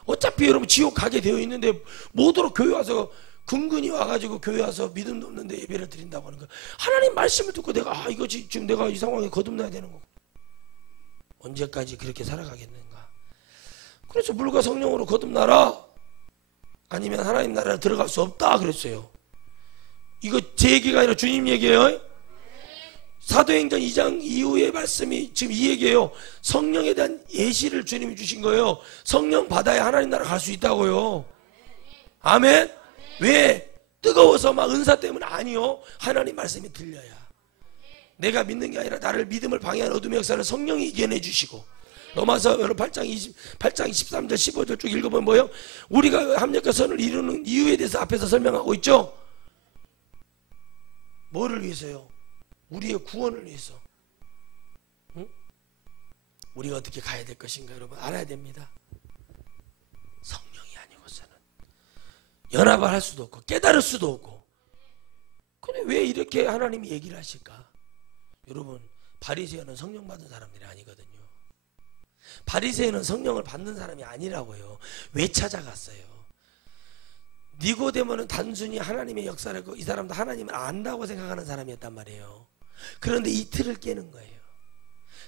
어차피 여러분 지옥 가게 되어 있는데 뭐도록 교회 와서 근근히 와가지고 교회 와서 믿음도 없는데 예배를 드린다고 하는 거예요. 하나님 말씀을 듣고 내가 이거지 지금 내가 이 상황에 거듭나야 되는 거고, 언제까지 그렇게 살아가겠는가. 그래서 물과 성령으로 거듭나라, 아니면 하나님 나라에 들어갈 수 없다 그랬어요. 이거 제 얘기가 아니라 주님 얘기예요. 사도행전 2장 이후의 말씀이 지금 이 얘기예요. 성령에 대한 예시를 주님이 주신 거예요. 성령 받아야 하나님 나라 갈 수 있다고요. 아멘. 왜? 뜨거워서 막 은사 때문에 아니요. 하나님 말씀이 들려야. 내가 믿는 게 아니라 나를 믿음을 방해하는 어둠의 역사를 성령이 이겨내 주시고. 로마서 여러분 8장 23절 15절 쭉 읽어보면 뭐예요? 우리가 합력과 선을 이루는 이유에 대해서 앞에서 설명하고 있죠. 뭐를 위해서요? 우리의 구원을 위해서. 응? 우리가 어떻게 가야 될 것인가 여러분 알아야 됩니다. 성령이 아니고서는 연합을 할 수도 없고 깨달을 수도 없고. 근데 왜 이렇게 하나님이 얘기를 하실까? 여러분, 바리새인은 성령 받은 사람들이 아니거든요. 바리새인은 성령을 받는 사람이 아니라고요. 왜 찾아갔어요? 니고데모는 단순히 하나님의 역사를 이 사람도 하나님을 안다고 생각하는 사람이었단 말이에요. 그런데 이 틀을 깨는 거예요.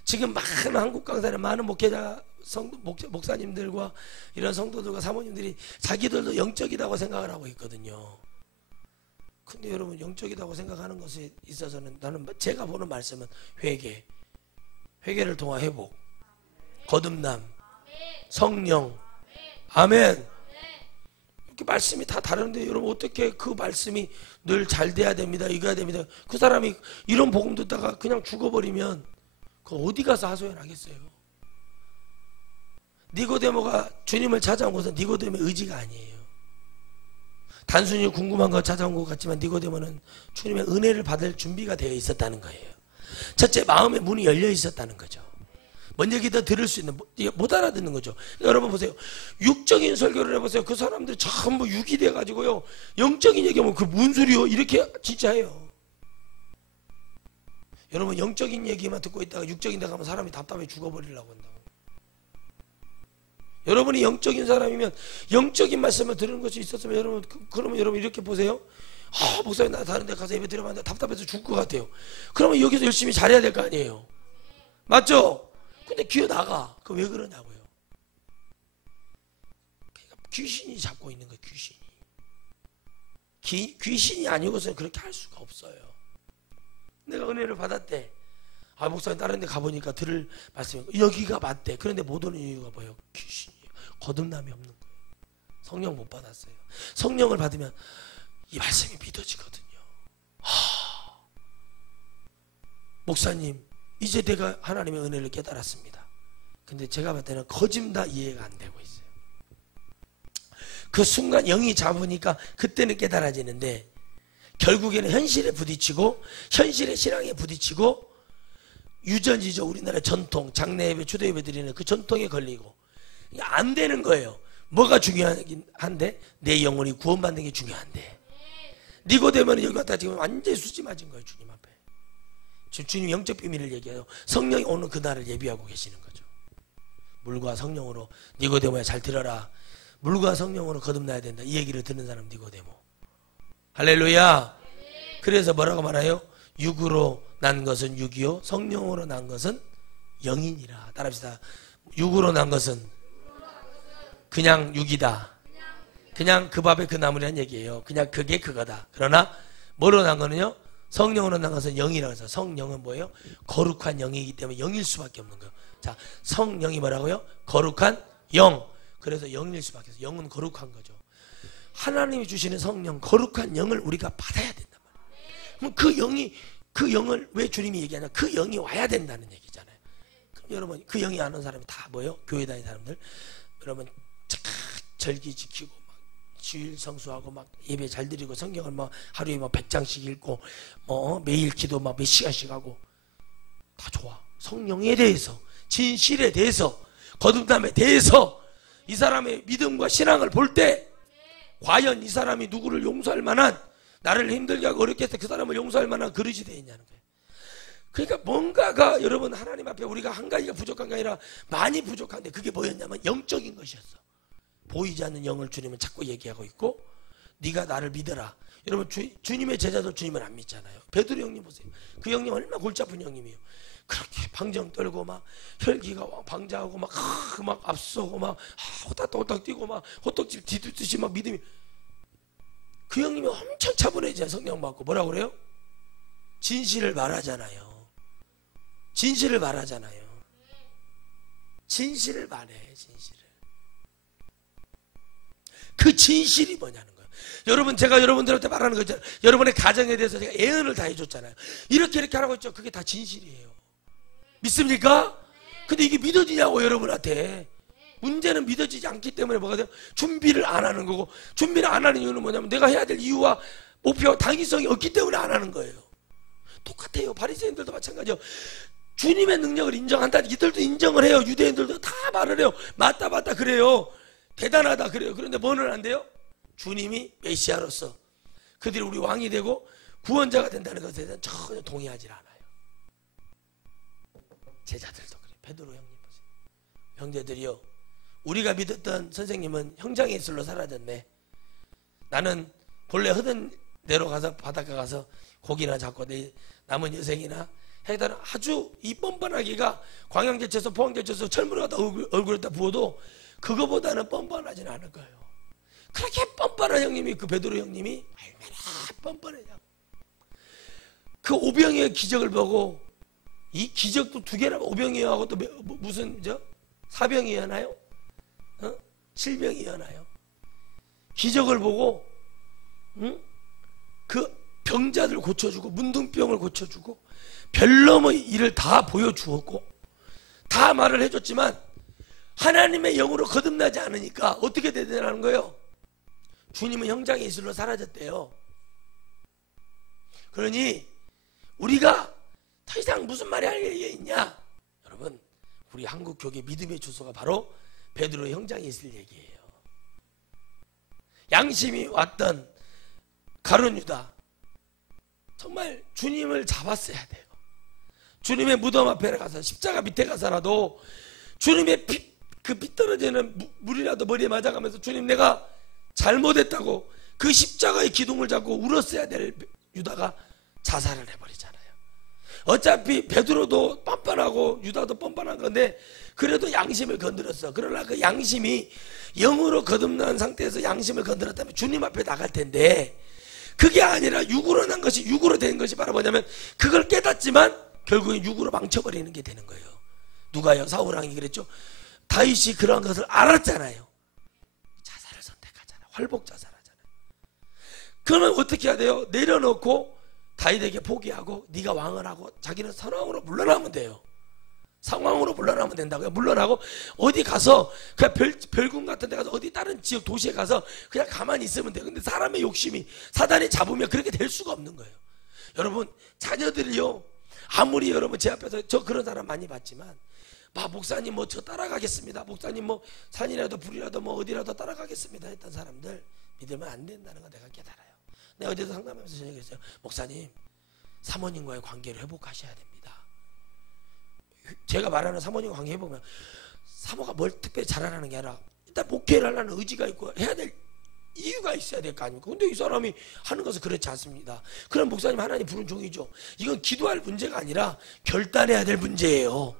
지금 많은 한국 강단에 많은 목회자, 목사님들과 이런 성도들과 사모님들이 자기들도 영적이라고 생각을 하고 있거든요. 근데 여러분, 영적이라고 생각하는 것에 있어서는 나는 제가 보는 말씀은 회개를 통한 회복, 거듭남, 성령, 아멘. 이렇게 말씀이 다 다른데 여러분 어떻게 그 말씀이 늘 잘 돼야 됩니다, 이거야 됩니다. 그 사람이 이런 복음 듣다가 그냥 죽어버리면 그 어디 가서 하소연하겠어요? 니고데모가 주님을 찾아온 것은 니고데모의 의지가 아니에요. 단순히 궁금한 거 찾아온 것 같지만 니고데모는 주님의 은혜를 받을 준비가 되어 있었다는 거예요. 첫째, 마음의 문이 열려 있었다는 거죠. 먼저 기도 들을 수 있는, 못 알아듣는 거죠. 여러분 보세요. 육적인 설교를 해보세요. 그 사람들이 전부 육이 돼가지고요. 영적인 얘기하면 그 뭔 소리요? 이렇게 진짜 해요. 여러분 영적인 얘기만 듣고 있다가 육적인 데 가면 사람이 답답해 죽어버리려고 한다고. 여러분이 영적인 사람이면 영적인 말씀을 들은 것이 있었으면 여러분 그러면 여러분 이렇게 보세요. 목사님 나 다른 데 가서 예배 드려봤는데 답답해서 죽을 것 같아요. 그러면 여기서 열심히 잘해야 될 거 아니에요. 맞죠? 근데 기어나가. 그 왜 그러냐고요. 그러니까 귀신이 잡고 있는 거예요. 귀신이 아니고서는 그렇게 할 수가 없어요. 내가 은혜를 받았대. 목사님 다른 데 가보니까 들을 말씀이 여기가 맞대. 그런데 못 오는 이유가 뭐예요? 귀신이에요. 거듭남이 없는 거예요. 성령 못 받았어요. 성령을 받으면 이 말씀이 믿어지거든요. 목사님 이제 내가 하나님의 은혜를 깨달았습니다. 근데 제가 봤을 때는 거짓 다 이해가 안 되고 있어요. 그 순간 영이 잡으니까 그때는 깨달아지는데 결국에는 현실에 부딪히고 현실의 신앙에 부딪히고 유전이죠. 우리나라 전통 장례예배 초대예배 드리는 그 전통에 걸리고 안 되는 거예요. 뭐가 중요하긴 한데 내 영혼이 구원받는 게 중요한데 니고데모는 여기 왔다 지금 완전히 수지 맞은 거예요. 주님 앞에. 지금 주님 영적 비밀을 얘기해요. 성령이 오는 그날을 예비하고 계시는 거죠. 물과 성령으로 니고데모야 잘 들어라. 물과 성령으로 거듭나야 된다. 이 얘기를 듣는 사람 니고데모. 할렐루야. 그래서 뭐라고 말해요? 육으로 난 것은 육이요 성령으로 난 것은 영이니라. 따라합시다. 육으로 난 것은 그냥 육이다. 그냥 그 밥에 그 나물이란 얘기예요. 그냥 그게 그거다. 그러나 뭐로 난 거는요? 성령으로 난 것은 영이라고 해서 성령은 뭐예요? 거룩한 영이기 때문에 영일 수밖에 없는 거예요. 자, 성령이 뭐라고요? 거룩한 영. 그래서 영일 수밖에 없어요. 영은 거룩한 거죠. 하나님이 주시는 성령 거룩한 영을 우리가 받아야 된단 말이에요. 그럼 그 영을 왜 주님이 얘기하냐? 그 영이 와야 된다는 얘기잖아요. 그럼 여러분 그 영이 아는 사람이 다 뭐예요? 교회 다니는 사람들. 여러분 절기 지키고 막 주일 성수하고 막 예배 잘 드리고 성경을 막 하루에 막 100장씩 읽고 매일 기도 막 몇 시간씩 하고 다 좋아. 성령에 대해서 진실에 대해서 거듭남에 대해서 이 사람의 믿음과 신앙을 볼 때 과연 이 사람이 누구를 용서할 만한 나를 힘들게 하고 어렵게 해서 그 사람을 용서할 만한 그릇이 되어 있냐는 거예요. 그러니까 뭔가가 여러분 하나님 앞에 우리가 한 가지가 부족한 게 아니라 많이 부족한데 그게 뭐였냐면 영적인 것이었어. 보이지 않는 영을 주님은 자꾸 얘기하고 있고 네가 나를 믿어라. 여러분 주님의 제자들 주님을 안 믿잖아요. 베드로 형님 보세요. 그 형님 얼마나 골치 아픈 형님이에요. 그렇게 방정 떨고 막 혈기가 방자하고 막 앞서고 막 호딱호딱 뛰고 막 호떡집 뒤집듯이 막 믿음이 그 형님이 엄청 차분해지잖아요. 성령 받고 뭐라고 그래요? 진실을 말하잖아요. 진실을 말하잖아요. 진실을 말해. 진실을. 그 진실이 뭐냐는 거예요. 여러분 제가 여러분들한테 말하는 거잖아요. 여러분의 가정에 대해서 제가 예언을 다 해줬잖아요. 이렇게 하라고 했죠. 그게 다 진실이에요. 믿습니까? 근데 이게 믿어지냐고 여러분한테. 문제는 믿어지지 않기 때문에 뭐가 돼요? 준비를 안 하는 거고 준비를 안 하는 이유는 뭐냐면 내가 해야 될 이유와 목표와 당위성이 없기 때문에 안 하는 거예요. 똑같아요. 바리새인들도 마찬가지예요. 주님의 능력을 인정한다. 이들도 인정을 해요. 유대인들도 다 말을 해요. 맞다 그래요. 대단하다 그래요. 그런데 뭐는 안 돼요? 주님이 메시아로서 그들이 우리 왕이 되고 구원자가 된다는 것에 대해서는 전혀 동의하지 않아요. 제자들도 그래요. 베드로 형님 보세요. 형제들이요. 우리가 믿었던 선생님은 형장의 예술로 사라졌네. 나는 본래 하던 대로 가서 바닷가 가서 고기나 잡고 내 남은 여생이나 해다는 아주 이 뻔뻔하기가 광양제쳐서 포항제쳐서 철물을 갖다 얼굴에다 부어도 그거보다는 뻔뻔하지는 않을 거예요. 그렇게 뻔뻔한 형님이 그 베드로 형님이 얼마나 뻔뻔하냐. 그 오병이의 기적을 보고 이 기적도 두 개나 오병이어하고 또 무슨 사병이었나요? 칠병이었나요? 기적을 보고 그 병자들 고쳐주고 문둥병을 고쳐주고 별넘의 일을 다 보여주었고 다 말을 해줬지만 하나님의 영으로 거듭나지 않으니까 어떻게 되는 거예요? 주님은 형장의 예술로 사라졌대요. 그러니 우리가 더 이상 무슨 말이 할 얘기가 있냐? 여러분 우리 한국 교계 믿음의 주소가 바로 베드로의 형장에 있을 얘기예요. 양심이 왔던 가룟 유다 정말 주님을 잡았어야 돼요. 주님의 무덤 앞에 가서 십자가 밑에 가서라도 주님의 피 떨어지는 물이라도 머리에 맞아가면서 주님 내가 잘못했다고 그 십자가의 기둥을 잡고 울었어야 될 유다가 자살을 해버리잖아요. 어차피 베드로도 뻔뻔하고 유다도 뻔뻔한 건데 그래도 양심을 건드렸어. 그러나 그 양심이 영으로 거듭난 상태에서 양심을 건드렸다면 주님 앞에 나갈 텐데 그게 아니라 육으로 난 것이 육으로 된 것이 바로 뭐냐면 그걸 깨닫지만 결국엔 육으로 망쳐버리는 게 되는 거예요. 누가요? 사울왕이 그랬죠. 다윗이 그런 것을 알았잖아요. 자살을 선택하잖아요. 활복 자살하잖아요. 그러면 어떻게 해야 돼요? 내려놓고 다윗에게 포기하고 네가 왕을 하고 자기는 선왕으로 물러나면 돼요. 상왕으로 물러나면 된다고요. 물러나고 어디 가서 그냥 별궁 같은 데 가서 어디 다른 지역 도시에 가서 그냥 가만히 있으면 돼요. 근데 사람의 욕심이 사단이 잡으면 그렇게 될 수가 없는 거예요. 여러분 자녀들이요 아무리 여러분 제 앞에서 저 그런 사람 많이 봤지만 목사님 뭐 저 따라가겠습니다. 목사님 뭐 산이라도 불이라도 뭐 어디라도 따라가겠습니다 했던 사람들 믿으면 안 된다는 거 내가 깨달아요. 내가 어디서 상담하면서 저 얘기했어요. 목사님 사모님과의 관계를 회복하셔야 됩니다. 제가 말하는 사모님과 관계 해보면 사모가 뭘 특별히 잘하라는 게 아니라 일단 목회를 하려는 의지가 있고 해야 될 이유가 있어야 될 거 아닙니까? 근데 이 사람이 하는 것은 그렇지 않습니다. 그럼 목사님 하나님 부른 종이죠. 이건 기도할 문제가 아니라 결단해야 될 문제예요.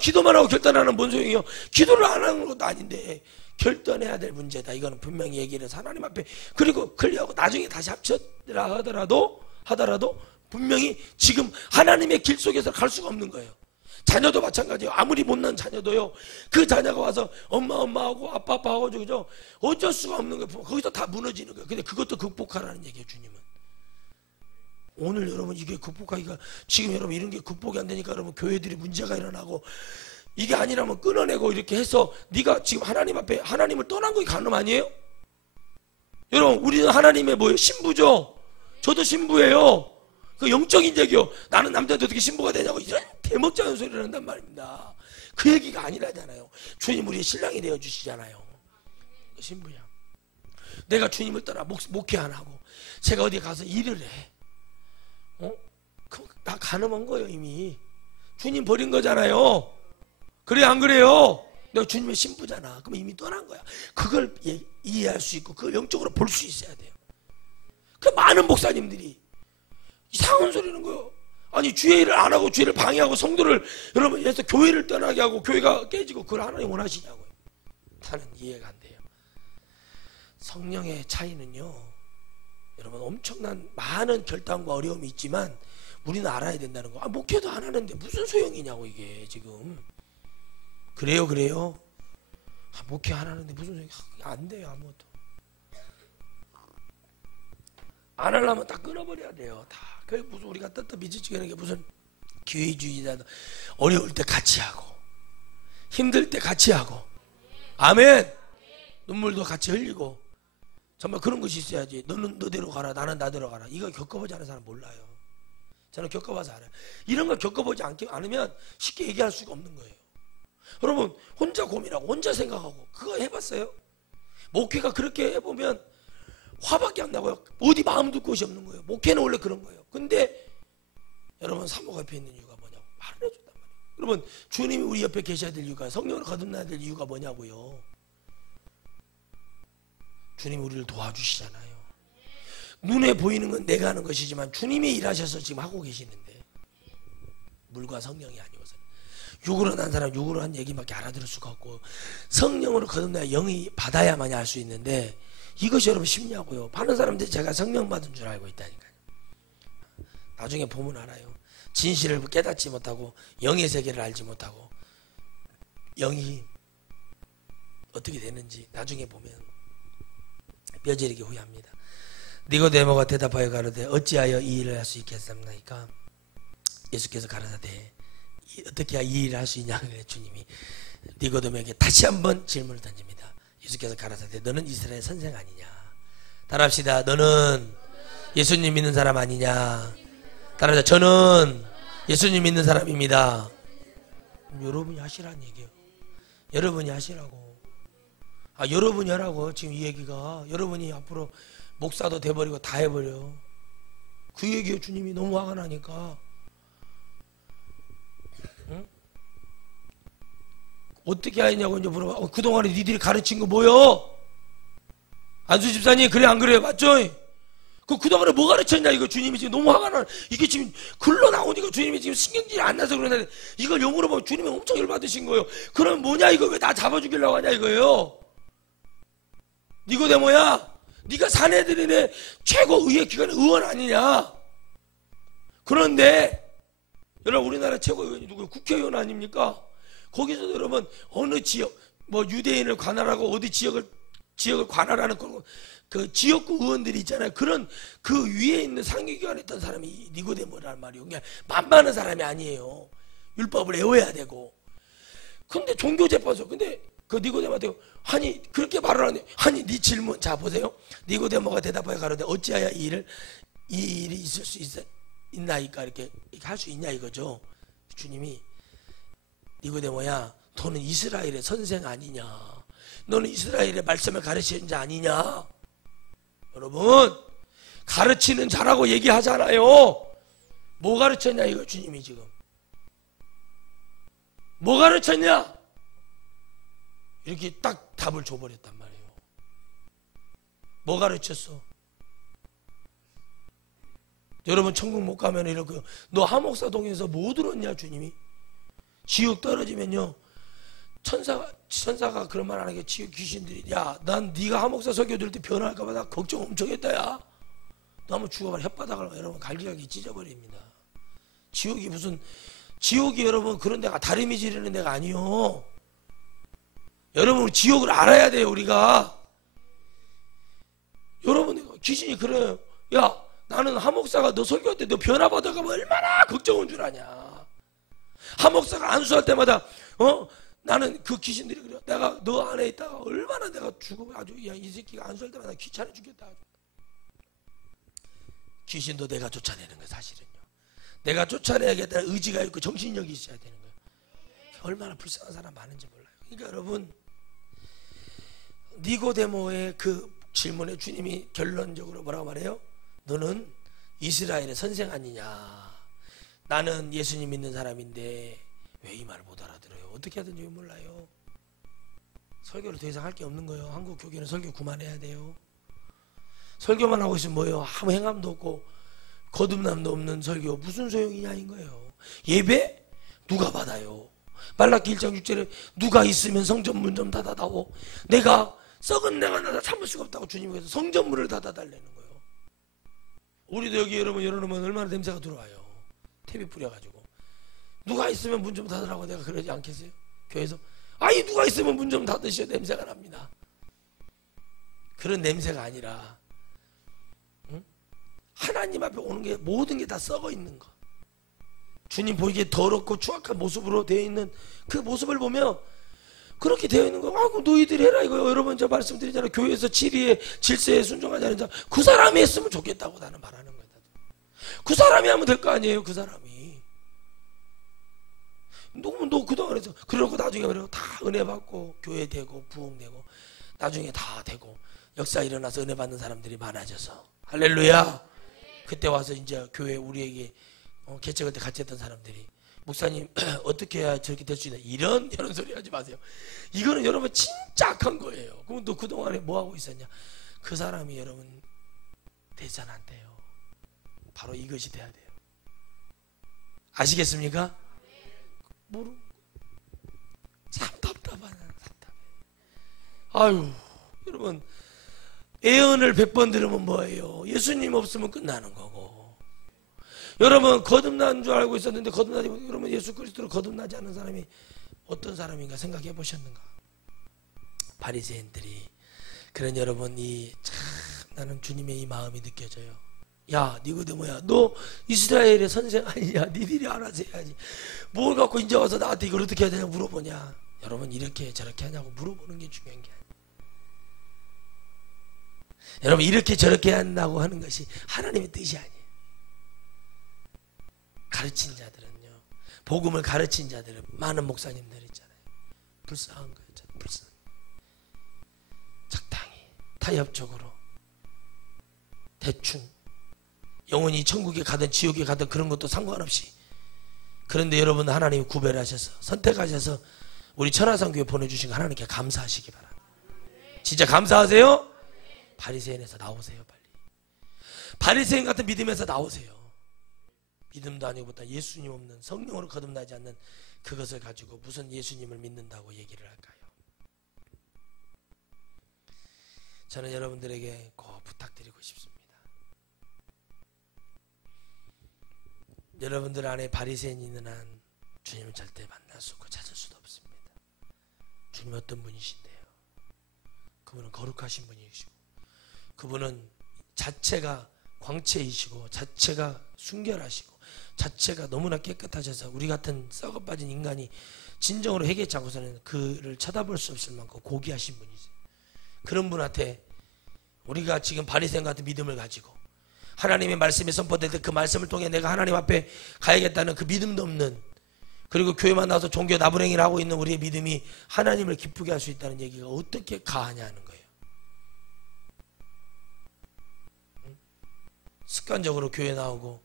기도만 하고 결단하는 뭔 소용이요? 기도를 안 하는 것도 아닌데 결단해야 될 문제다. 이거는 분명히 얘기를 해서 하나님 앞에 그리고 클리어하고 나중에 다시 합쳤라 하더라도 분명히 지금 하나님의 길 속에서 갈 수가 없는 거예요. 자녀도 마찬가지예요. 아무리 못난 자녀도요 그 자녀가 와서 엄마하고 아빠하고 그죠? 어쩔 수가 없는 거예요. 거기서 다 무너지는 거예요. 근데 그것도 극복하라는 얘기예요. 주님은 오늘 여러분 이게 극복하기가 지금 여러분 이런 게 극복이 안 되니까 여러분 교회들이 문제가 일어나고 이게 아니라면 끊어내고 이렇게 해서 네가 지금 하나님 앞에 하나님을 떠난 거기 가늠 아니에요? 여러분 우리는 하나님의 뭐예요? 신부죠. 저도 신부예요. 그 영적인 얘기요. 나는 남자한테 어떻게 신부가 되냐고 이런 대먹지 않은 소리를 한단 말입니다. 그 얘기가 아니라잖아요. 주님 우리의 신랑이 되어주시잖아요. 신부야. 내가 주님을 떠나 목회 안 하고 제가 어디 가서 일을 해. 그럼 나 가늠한 거예요. 이미 주님 버린 거잖아요. 그래 안 그래요? 내가 주님의 신부잖아. 그럼 이미 떠난 거야. 그걸 이해할 수 있고 그걸 영적으로 볼 수 있어야 돼요. 그 많은 목사님들이 이상한 소리는 거예요. 아니 주의 일을 안 하고 주의를 방해하고 성도를 여러분 해서 교회를 떠나게 하고 교회가 깨지고 그걸 하나님 원하시냐고요. 나는 이해가 안 돼요. 성령의 차이는요 여러분 엄청난 많은 결단과 어려움이 있지만 우리는 알아야 된다는 거. 목회도 안 하는데 무슨 소용이냐고 이게 지금. 그래요? 목회 안 하는데 무슨 소용이 안 돼요. 아무것도 안 하려면 다 끊어버려야 돼요. 다. 그게 무슨 우리가 떳떳미지찌개는 게 무슨 기회주의자도 어려울 때 같이 하고 힘들 때 같이 하고 아멘. 눈물도 같이 흘리고 정말 그런 것이 있어야지. 너는 너대로 가라 나는 나대로 가라. 이거 겪어보지 않은 사람 몰라요. 저는 겪어봐서 알아요. 이런 걸 겪어보지 않으면 쉽게 얘기할 수가 없는 거예요. 여러분 혼자 고민하고 혼자 생각하고 그거 해봤어요? 목회가 그렇게 해보면 화밖에 안 나고요. 어디 마음 둘 곳이 없는 거예요. 목회는 원래 그런 거예요. 근데 여러분 사모가 옆에 있는 이유가 뭐냐고 말을 해준단 말이에요. 여러분 주님이 우리 옆에 계셔야 될 이유가 성령을 거듭나야 될 이유가 뭐냐고요. 주님이 우리를 도와주시잖아요. 눈에 보이는 건 내가 하는 것이지만 주님이 일하셔서 지금 하고 계시는데 물과 성령이 아니고서는 육으로 난 사람 육으로 한 얘기밖에 알아들을 수가 없고 성령으로 거듭나야 영이 받아야만이 알 수 있는데 이것이 여러분 쉽냐고요. 많은 사람들이 제가 성령 받은 줄 알고 있다니까요. 나중에 보면 알아요. 진실을 깨닫지 못하고 영의 세계를 알지 못하고 영이 어떻게 되는지 나중에 보면 뼈저리게 후회합니다. 니고데모가 대답하여 가로되 어찌하여 이 일을 할 수 있겠습니까? 예수께서 가라사대 어떻게 이 일을 할 수 있냐 주님이 니고데모에게 다시 한번 질문을 던집니다. 예수께서 가라사대 너는 이스라엘 선생 아니냐? 따라합시다. 너는 예수님 믿는 사람 아니냐? 따라합시다. 저는 예수님 믿는 사람입니다. 여러분이 하시라는 얘기예요. 여러분이 하시라고. 여러분이 하라고. 지금 이 얘기가 여러분이 앞으로 목사도 돼버리고 다 해버려. 그 얘기예요. 주님이 너무 화가 나니까 어떻게 하냐고 이제 물어봐. 그동안에 니들이 가르친 거 뭐요? 안수 집사님, 그래 안 그래요? 맞죠? 그동안에 뭐 가르쳤냐 이거. 주님이 지금 너무 화가 나. 이게 지금 글로 나오니까 주님이 지금 신경질이 안 나서 그러는데, 이걸 영으로 보면 주님이 엄청 열받으신 거예요. 그럼 뭐냐 이거, 왜 나 잡아 죽이려고 하냐 이거예요. 니고데모야, 네가 사내들인의 최고 의회기관의 의원 아니냐. 그런데 여러분, 우리나라 최고 의원이 누구예요? 국회의원 아닙니까? 거기서도 여러분, 어느 지역, 뭐 유대인을 관할하고 어디 지역을 관할하는 그 지역구 의원들이 있잖아요. 그런 그 위에 있는 상위기관에 있던 사람이 니고데모란 말이에요. 그냥 만만한 사람이 아니에요. 율법을 외워야 되고. 근데 종교재판소, 근데 그 니고데모한테, 아니 그렇게 말을 하는데, 아니 네 질문, 자 보세요. 니고데모가 대답하여 가로되 어찌하여 이 일이 있을 수 있나이까, 이렇게 할 수 있냐 이거죠. 주님이, 니고데모야, 너는 이스라엘의 선생 아니냐? 너는 이스라엘의 말씀을 가르치는 자 아니냐? 여러분, 가르치는 자라고 얘기하잖아요. 뭐 가르쳤냐 이거. 주님이 지금 뭐 가르쳤냐? 이렇게 딱 답을 줘버렸단 말이에요. 뭐 가르쳤어? 여러분, 천국 못 가면 이렇게, 너 하목사동에서 뭐 들었냐? 주님이 지옥 떨어지면요, 천사가 그런 말 안 하게 지옥 귀신들이, 야, 난 네가 하목사 설교 들을 때 변할까 봐 나 걱정 엄청 했다. 야, 너 한번 죽어봐라. 혓바닥을 여러분 갈기갈기 찢어버립니다. 지옥이 여러분 그런 데가, 다리미 지르는 데가 아니요. 여러분, 지옥을 알아야 돼요. 우리가. 여러분, 귀신이 그래요. 야, 나는 하목사가 너 설교할 때 너 변화받아가면 얼마나 걱정한 줄 아냐. 하목사가 안수할 때마다 나는 그 귀신들이 그래요. 내가 너 안에 있다가 얼마나 내가 죽으면 아주, 야, 이 새끼가 안수할 때마다 귀찮아 죽겠다. 귀신도 내가 쫓아내는 거야. 사실은요, 내가 쫓아내야겠다는 의지가 있고 정신력이 있어야 되는 거예요. 얼마나 불쌍한 사람 많은지 몰라요. 그러니까 여러분, 니고데모의 그 질문에 주님이 결론적으로 뭐라고 말해요? 너는 이스라엘의 선생 아니냐. 나는 예수님 믿는 사람인데 왜 이 말을 못 알아들어요? 어떻게 하든지 몰라요. 설교를 더 이상 할 게 없는 거예요. 한국 교회는 설교 그만해야 돼요. 설교만 하고 있으면 뭐예요? 아무 행함도 없고 거듭남도 없는 설교 무슨 소용이냐 인 거예요. 예배 누가 받아요? 말라기 1장 6절에 누가 있으면 성전 문 좀 닫아다오. 내가 썩은 내가 나다 참을 수가 없다고 주님께서 성전문을 닫아달라는 거예요. 우리도 여기 여러분 열어놓으면 얼마나 냄새가 들어와요. TV 뿌려가지고. 누가 있으면 문 좀 닫으라고 내가 그러지 않겠어요? 교회에서 아이, 누가 있으면 문 좀 닫으셔. 냄새가 납니다. 그런 냄새가 아니라, 응? 하나님 앞에 오는 게 모든 게 다 썩어 있는 거. 주님 보이기에 더럽고 추악한 모습으로 되어 있는 그 모습을 보면 그렇게 되어 있는 거. 아이고, 너희들이 해라 이거요. 여러분, 저 말씀드리잖아요. 교회에서 진리의 질서에 순종하지 않는 자, 그 사람이 했으면 좋겠다고 나는 말하는 거야. 그 사람이 하면 될 거 아니에요. 그 사람이. 너 그동안 해서 그러고 나중에 그래요. 다 은혜 받고 교회 되고 부흥되고 나중에 다 되고 역사 일어나서 은혜 받는 사람들이 많아져서 할렐루야. 그때 와서 이제 교회 우리에게 개척할 때 같이 했던 사람들이, 목사님 어떻게 해야 저렇게 될 수 있나, 이런 소리 하지 마세요. 이거는 여러분 진짜 악한 거예요. 그럼 너 그동안에 뭐 하고 있었냐? 그 사람이 여러분 대선 안 돼요. 바로 이것이 돼야 돼요. 아시겠습니까? 참 답답하네. 아유, 여러분, 예언을 100번 들으면 뭐예요? 예수님 없으면 끝나는 거고. 여러분, 거듭난 줄 알고 있었는데 거듭나지 못하고, 여러분 예수 그리스도로 거듭나지 않는 사람이 어떤 사람인가 생각해 보셨는가? 바리새인들이. 그런 여러분이 참, 나는 주님의 이 마음이 느껴져요. 야, 니고데모야, 너 이스라엘의 선생 아니냐? 니들이 알아서 해야지. 뭘 갖고 이제 와서 나한테 이걸 어떻게 해야 되냐 물어보냐? 여러분, 이렇게 저렇게 하냐고 물어보는 게 중요한 게 아니에요. 여러분, 이렇게 저렇게 한다고 하는 것이 하나님의 뜻이 아니에요. 가르친 자들은요, 복음을 가르친 자들은 많은 목사님들 있잖아요. 불쌍한 거예요. 불쌍. 적당히 타협적으로 대충 영원히 천국에 가든 지옥에 가든 그런 것도 상관없이. 그런데 여러분, 하나님이 구별하셔서 선택하셔서 우리 천하산 교회 보내주신 거 하나님께 감사하시기 바랍니다. 진짜 감사하세요? 바리새인에서 나오세요. 빨리 바리새인 같은 믿음에서 나오세요. 믿음도 아니고보다 예수님 없는 성령으로 거듭나지 않는 그것을 가지고 무슨 예수님을 믿는다고 얘기를 할까요? 저는 여러분들에게 꼭 부탁드리고 싶습니다. 여러분들 안에 바리새인이 있는 한 주님을 절대 만날 수 없고 찾을 수도 없습니다. 주님 어떤 분이신데요? 그분은 거룩하신 분이시고, 그분은 자체가 광채이시고, 자체가 순결하시고, 자체가 너무나 깨끗하셔서 우리 같은 썩어빠진 인간이 진정으로 회개치 않고서는 그를 쳐다볼 수 없을 만큼 고귀하신 분이세요. 그런 분한테 우리가 지금 바리새인 같은 믿음을 가지고 하나님의 말씀이 선포될 때 그 말씀을 통해 내가 하나님 앞에 가야겠다는 그 믿음도 없는, 그리고 교회만 나와서 종교 나부랭이를 하고 있는 우리의 믿음이 하나님을 기쁘게 할 수 있다는 얘기가 어떻게 가하냐는 거예요. 습관적으로 교회 나오고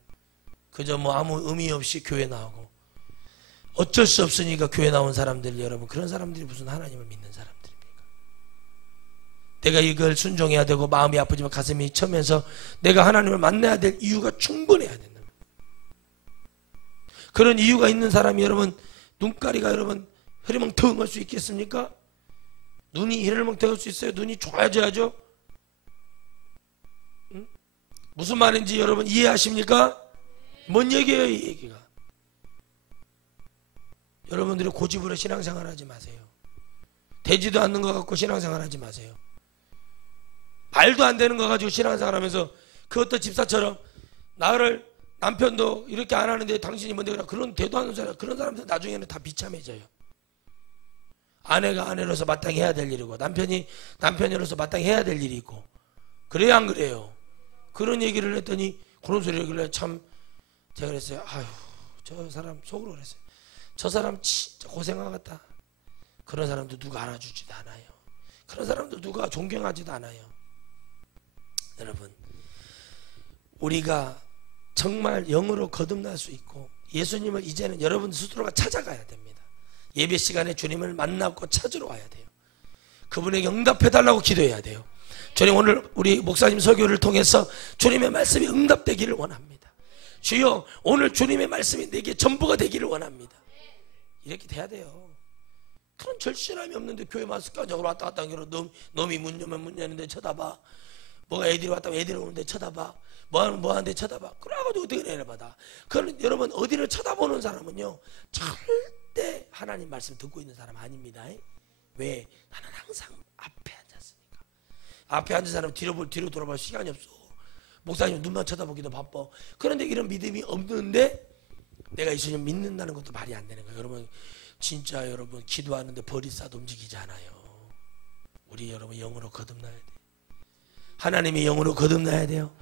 그저 뭐 아무 의미 없이 교회 나오고 어쩔 수 없으니까 교회 나온 사람들, 여러분 그런 사람들이 무슨 하나님을 믿는 사람들입니까? 내가 이걸 순종해야 되고 마음이 아프지만 가슴이 쳐면서 내가 하나님을 만나야 될 이유가 충분해야 된다. 그런 이유가 있는 사람이 여러분 눈가리가 여러분 흐리멍텅할 수 있겠습니까? 눈이 흐리멍텅할 수 있어요? 눈이 좋아져야죠. 응? 무슨 말인지 여러분 이해하십니까? 뭔 얘기예요 이 얘기가? 여러분들이 고집으로 신앙생활 하지 마세요. 되지도 않는 것 갖고 신앙생활 하지 마세요. 말도 안 되는 거 가지고 신앙생활 하면서 그것도 집사처럼 나를 남편도 이렇게 안 하는데 당신이 뭔데 그래, 그런 대도 않는 사람, 그런 사람들 나중에는 다 비참해져요. 아내가 아내로서 마땅히 해야 될 일이고 남편이 남편으로서 마땅히 해야 될 일이 있고, 그래야 안 그래요? 그런 얘기를 했더니 그런 소리를 하길래 참 제가 그랬어요. 아휴, 저 사람 속으로 그랬어요. 저 사람 진짜 고생하겠다. 그런 사람도 누가 알아주지도 않아요. 그런 사람도 누가 존경하지도 않아요. 여러분, 우리가 정말 영으로 거듭날 수 있고 예수님을 이제는 여러분 스스로가 찾아가야 됩니다. 예배 시간에 주님을 만나고 찾으러 와야 돼요. 그분에게 응답해달라고 기도해야 돼요. 주님, 오늘 우리 목사님 설교를 통해서 주님의 말씀이 응답되기를 원합니다. 주여, 오늘 주님의 말씀이 내게 전부가 되기를 원합니다. 이렇게 돼야 돼요. 그런 절실함이 없는데 교회만 습관적으로 왔다 갔다 하는 게 놈이 문 열면 문 여는데 쳐다봐, 뭐가 애들이 왔다면 애들이 오는데 쳐다봐, 뭐 하는데 쳐다봐. 그래가지고 어떻게 은혜를 받아? 그런 여러분 어디를 쳐다보는 사람은요 절대 하나님 말씀 듣고 있는 사람 아닙니다. 왜? 나는 항상 앞에 앉았으니까. 앞에 앉은 사람 뒤로 돌아볼 시간이 없어. 목사님 눈만 쳐다보기도 바빠. 그런데 이런 믿음이 없는데 내가 예수님 믿는다는 것도 말이 안 되는 거예요. 여러분 진짜 여러분 기도하는데 벌이 싸도 움직이지 않아요. 우리 여러분 영으로 거듭나야 돼요. 하나님의 영으로 거듭나야 돼요.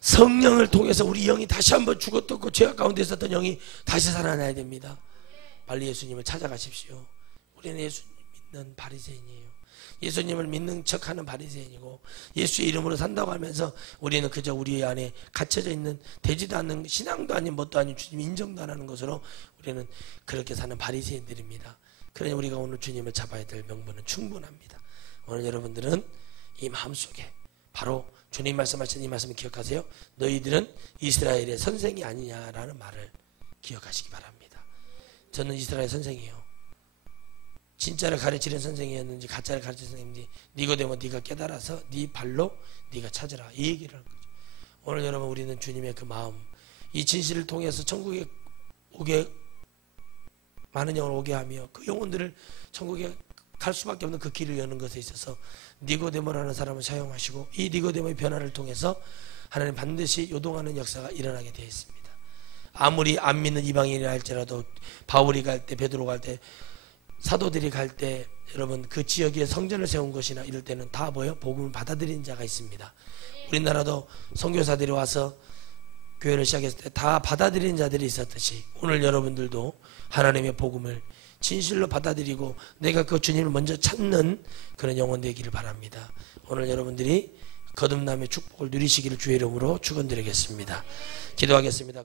성령을 통해서 우리 영이 다시 한번 죽었던 죄악 가운데 있었던 영이 다시 살아나야 됩니다. 빨리 예수님을 찾아가십시오. 우리는 예수님 믿는 바리새인이에요. 예수님을 믿는 척하는 바리새인이고 예수의 이름으로 산다고 하면서 우리는 그저 우리 안에 갇혀져 있는 되지도 않는 신앙도 아닌 뭣도 아닌 주님 인정도 안 하는 것으로 우리는 그렇게 사는 바리새인들입니다. 그러니 우리가 오늘 주님을 잡아야 될 명분은 충분합니다. 오늘 여러분들은 이 마음속에 바로 주님 말씀하신 이 말씀을 기억하세요. 너희들은 이스라엘의 선생이 아니냐라는 말을 기억하시기 바랍니다. 저는 이스라엘 선생이에요. 진짜를 가르치는 선생이었는지 가짜를 가르치는 선생인지 니고데모 네가 깨달아서 네 발로 네가 찾으라, 이 얘기를 하는 거죠. 오늘 여러분 우리는 주님의 그 마음, 이 진실을 통해서 천국에 오게 많은 영혼을 오게 하며 그 영혼들을 천국에 갈 수밖에 없는 그 길을 여는 것에 있어서 니고데모라는 사람을 사용하시고 이 니고데모의 변화를 통해서 하나님 반드시 요동하는 역사가 일어나게 되어 있습니다. 아무리 안 믿는 이방인이라 할지라도 바울이 갈 때, 베드로 갈 때, 사도들이 갈 때 여러분 그 지역에 성전을 세운 것이나 이럴 때는 다 뭐예요? 복음을 받아들이는 자가 있습니다. 우리나라도 선교사들이 와서 교회를 시작했을 때 다 받아들이는 자들이 있었듯이 오늘 여러분들도 하나님의 복음을 진실로 받아들이고 내가 그 주님을 먼저 찾는 그런 영혼 되기를 바랍니다. 오늘 여러분들이 거듭남의 축복을 누리시기를 주의 이름으로 축원드리겠습니다. 기도하겠습니다.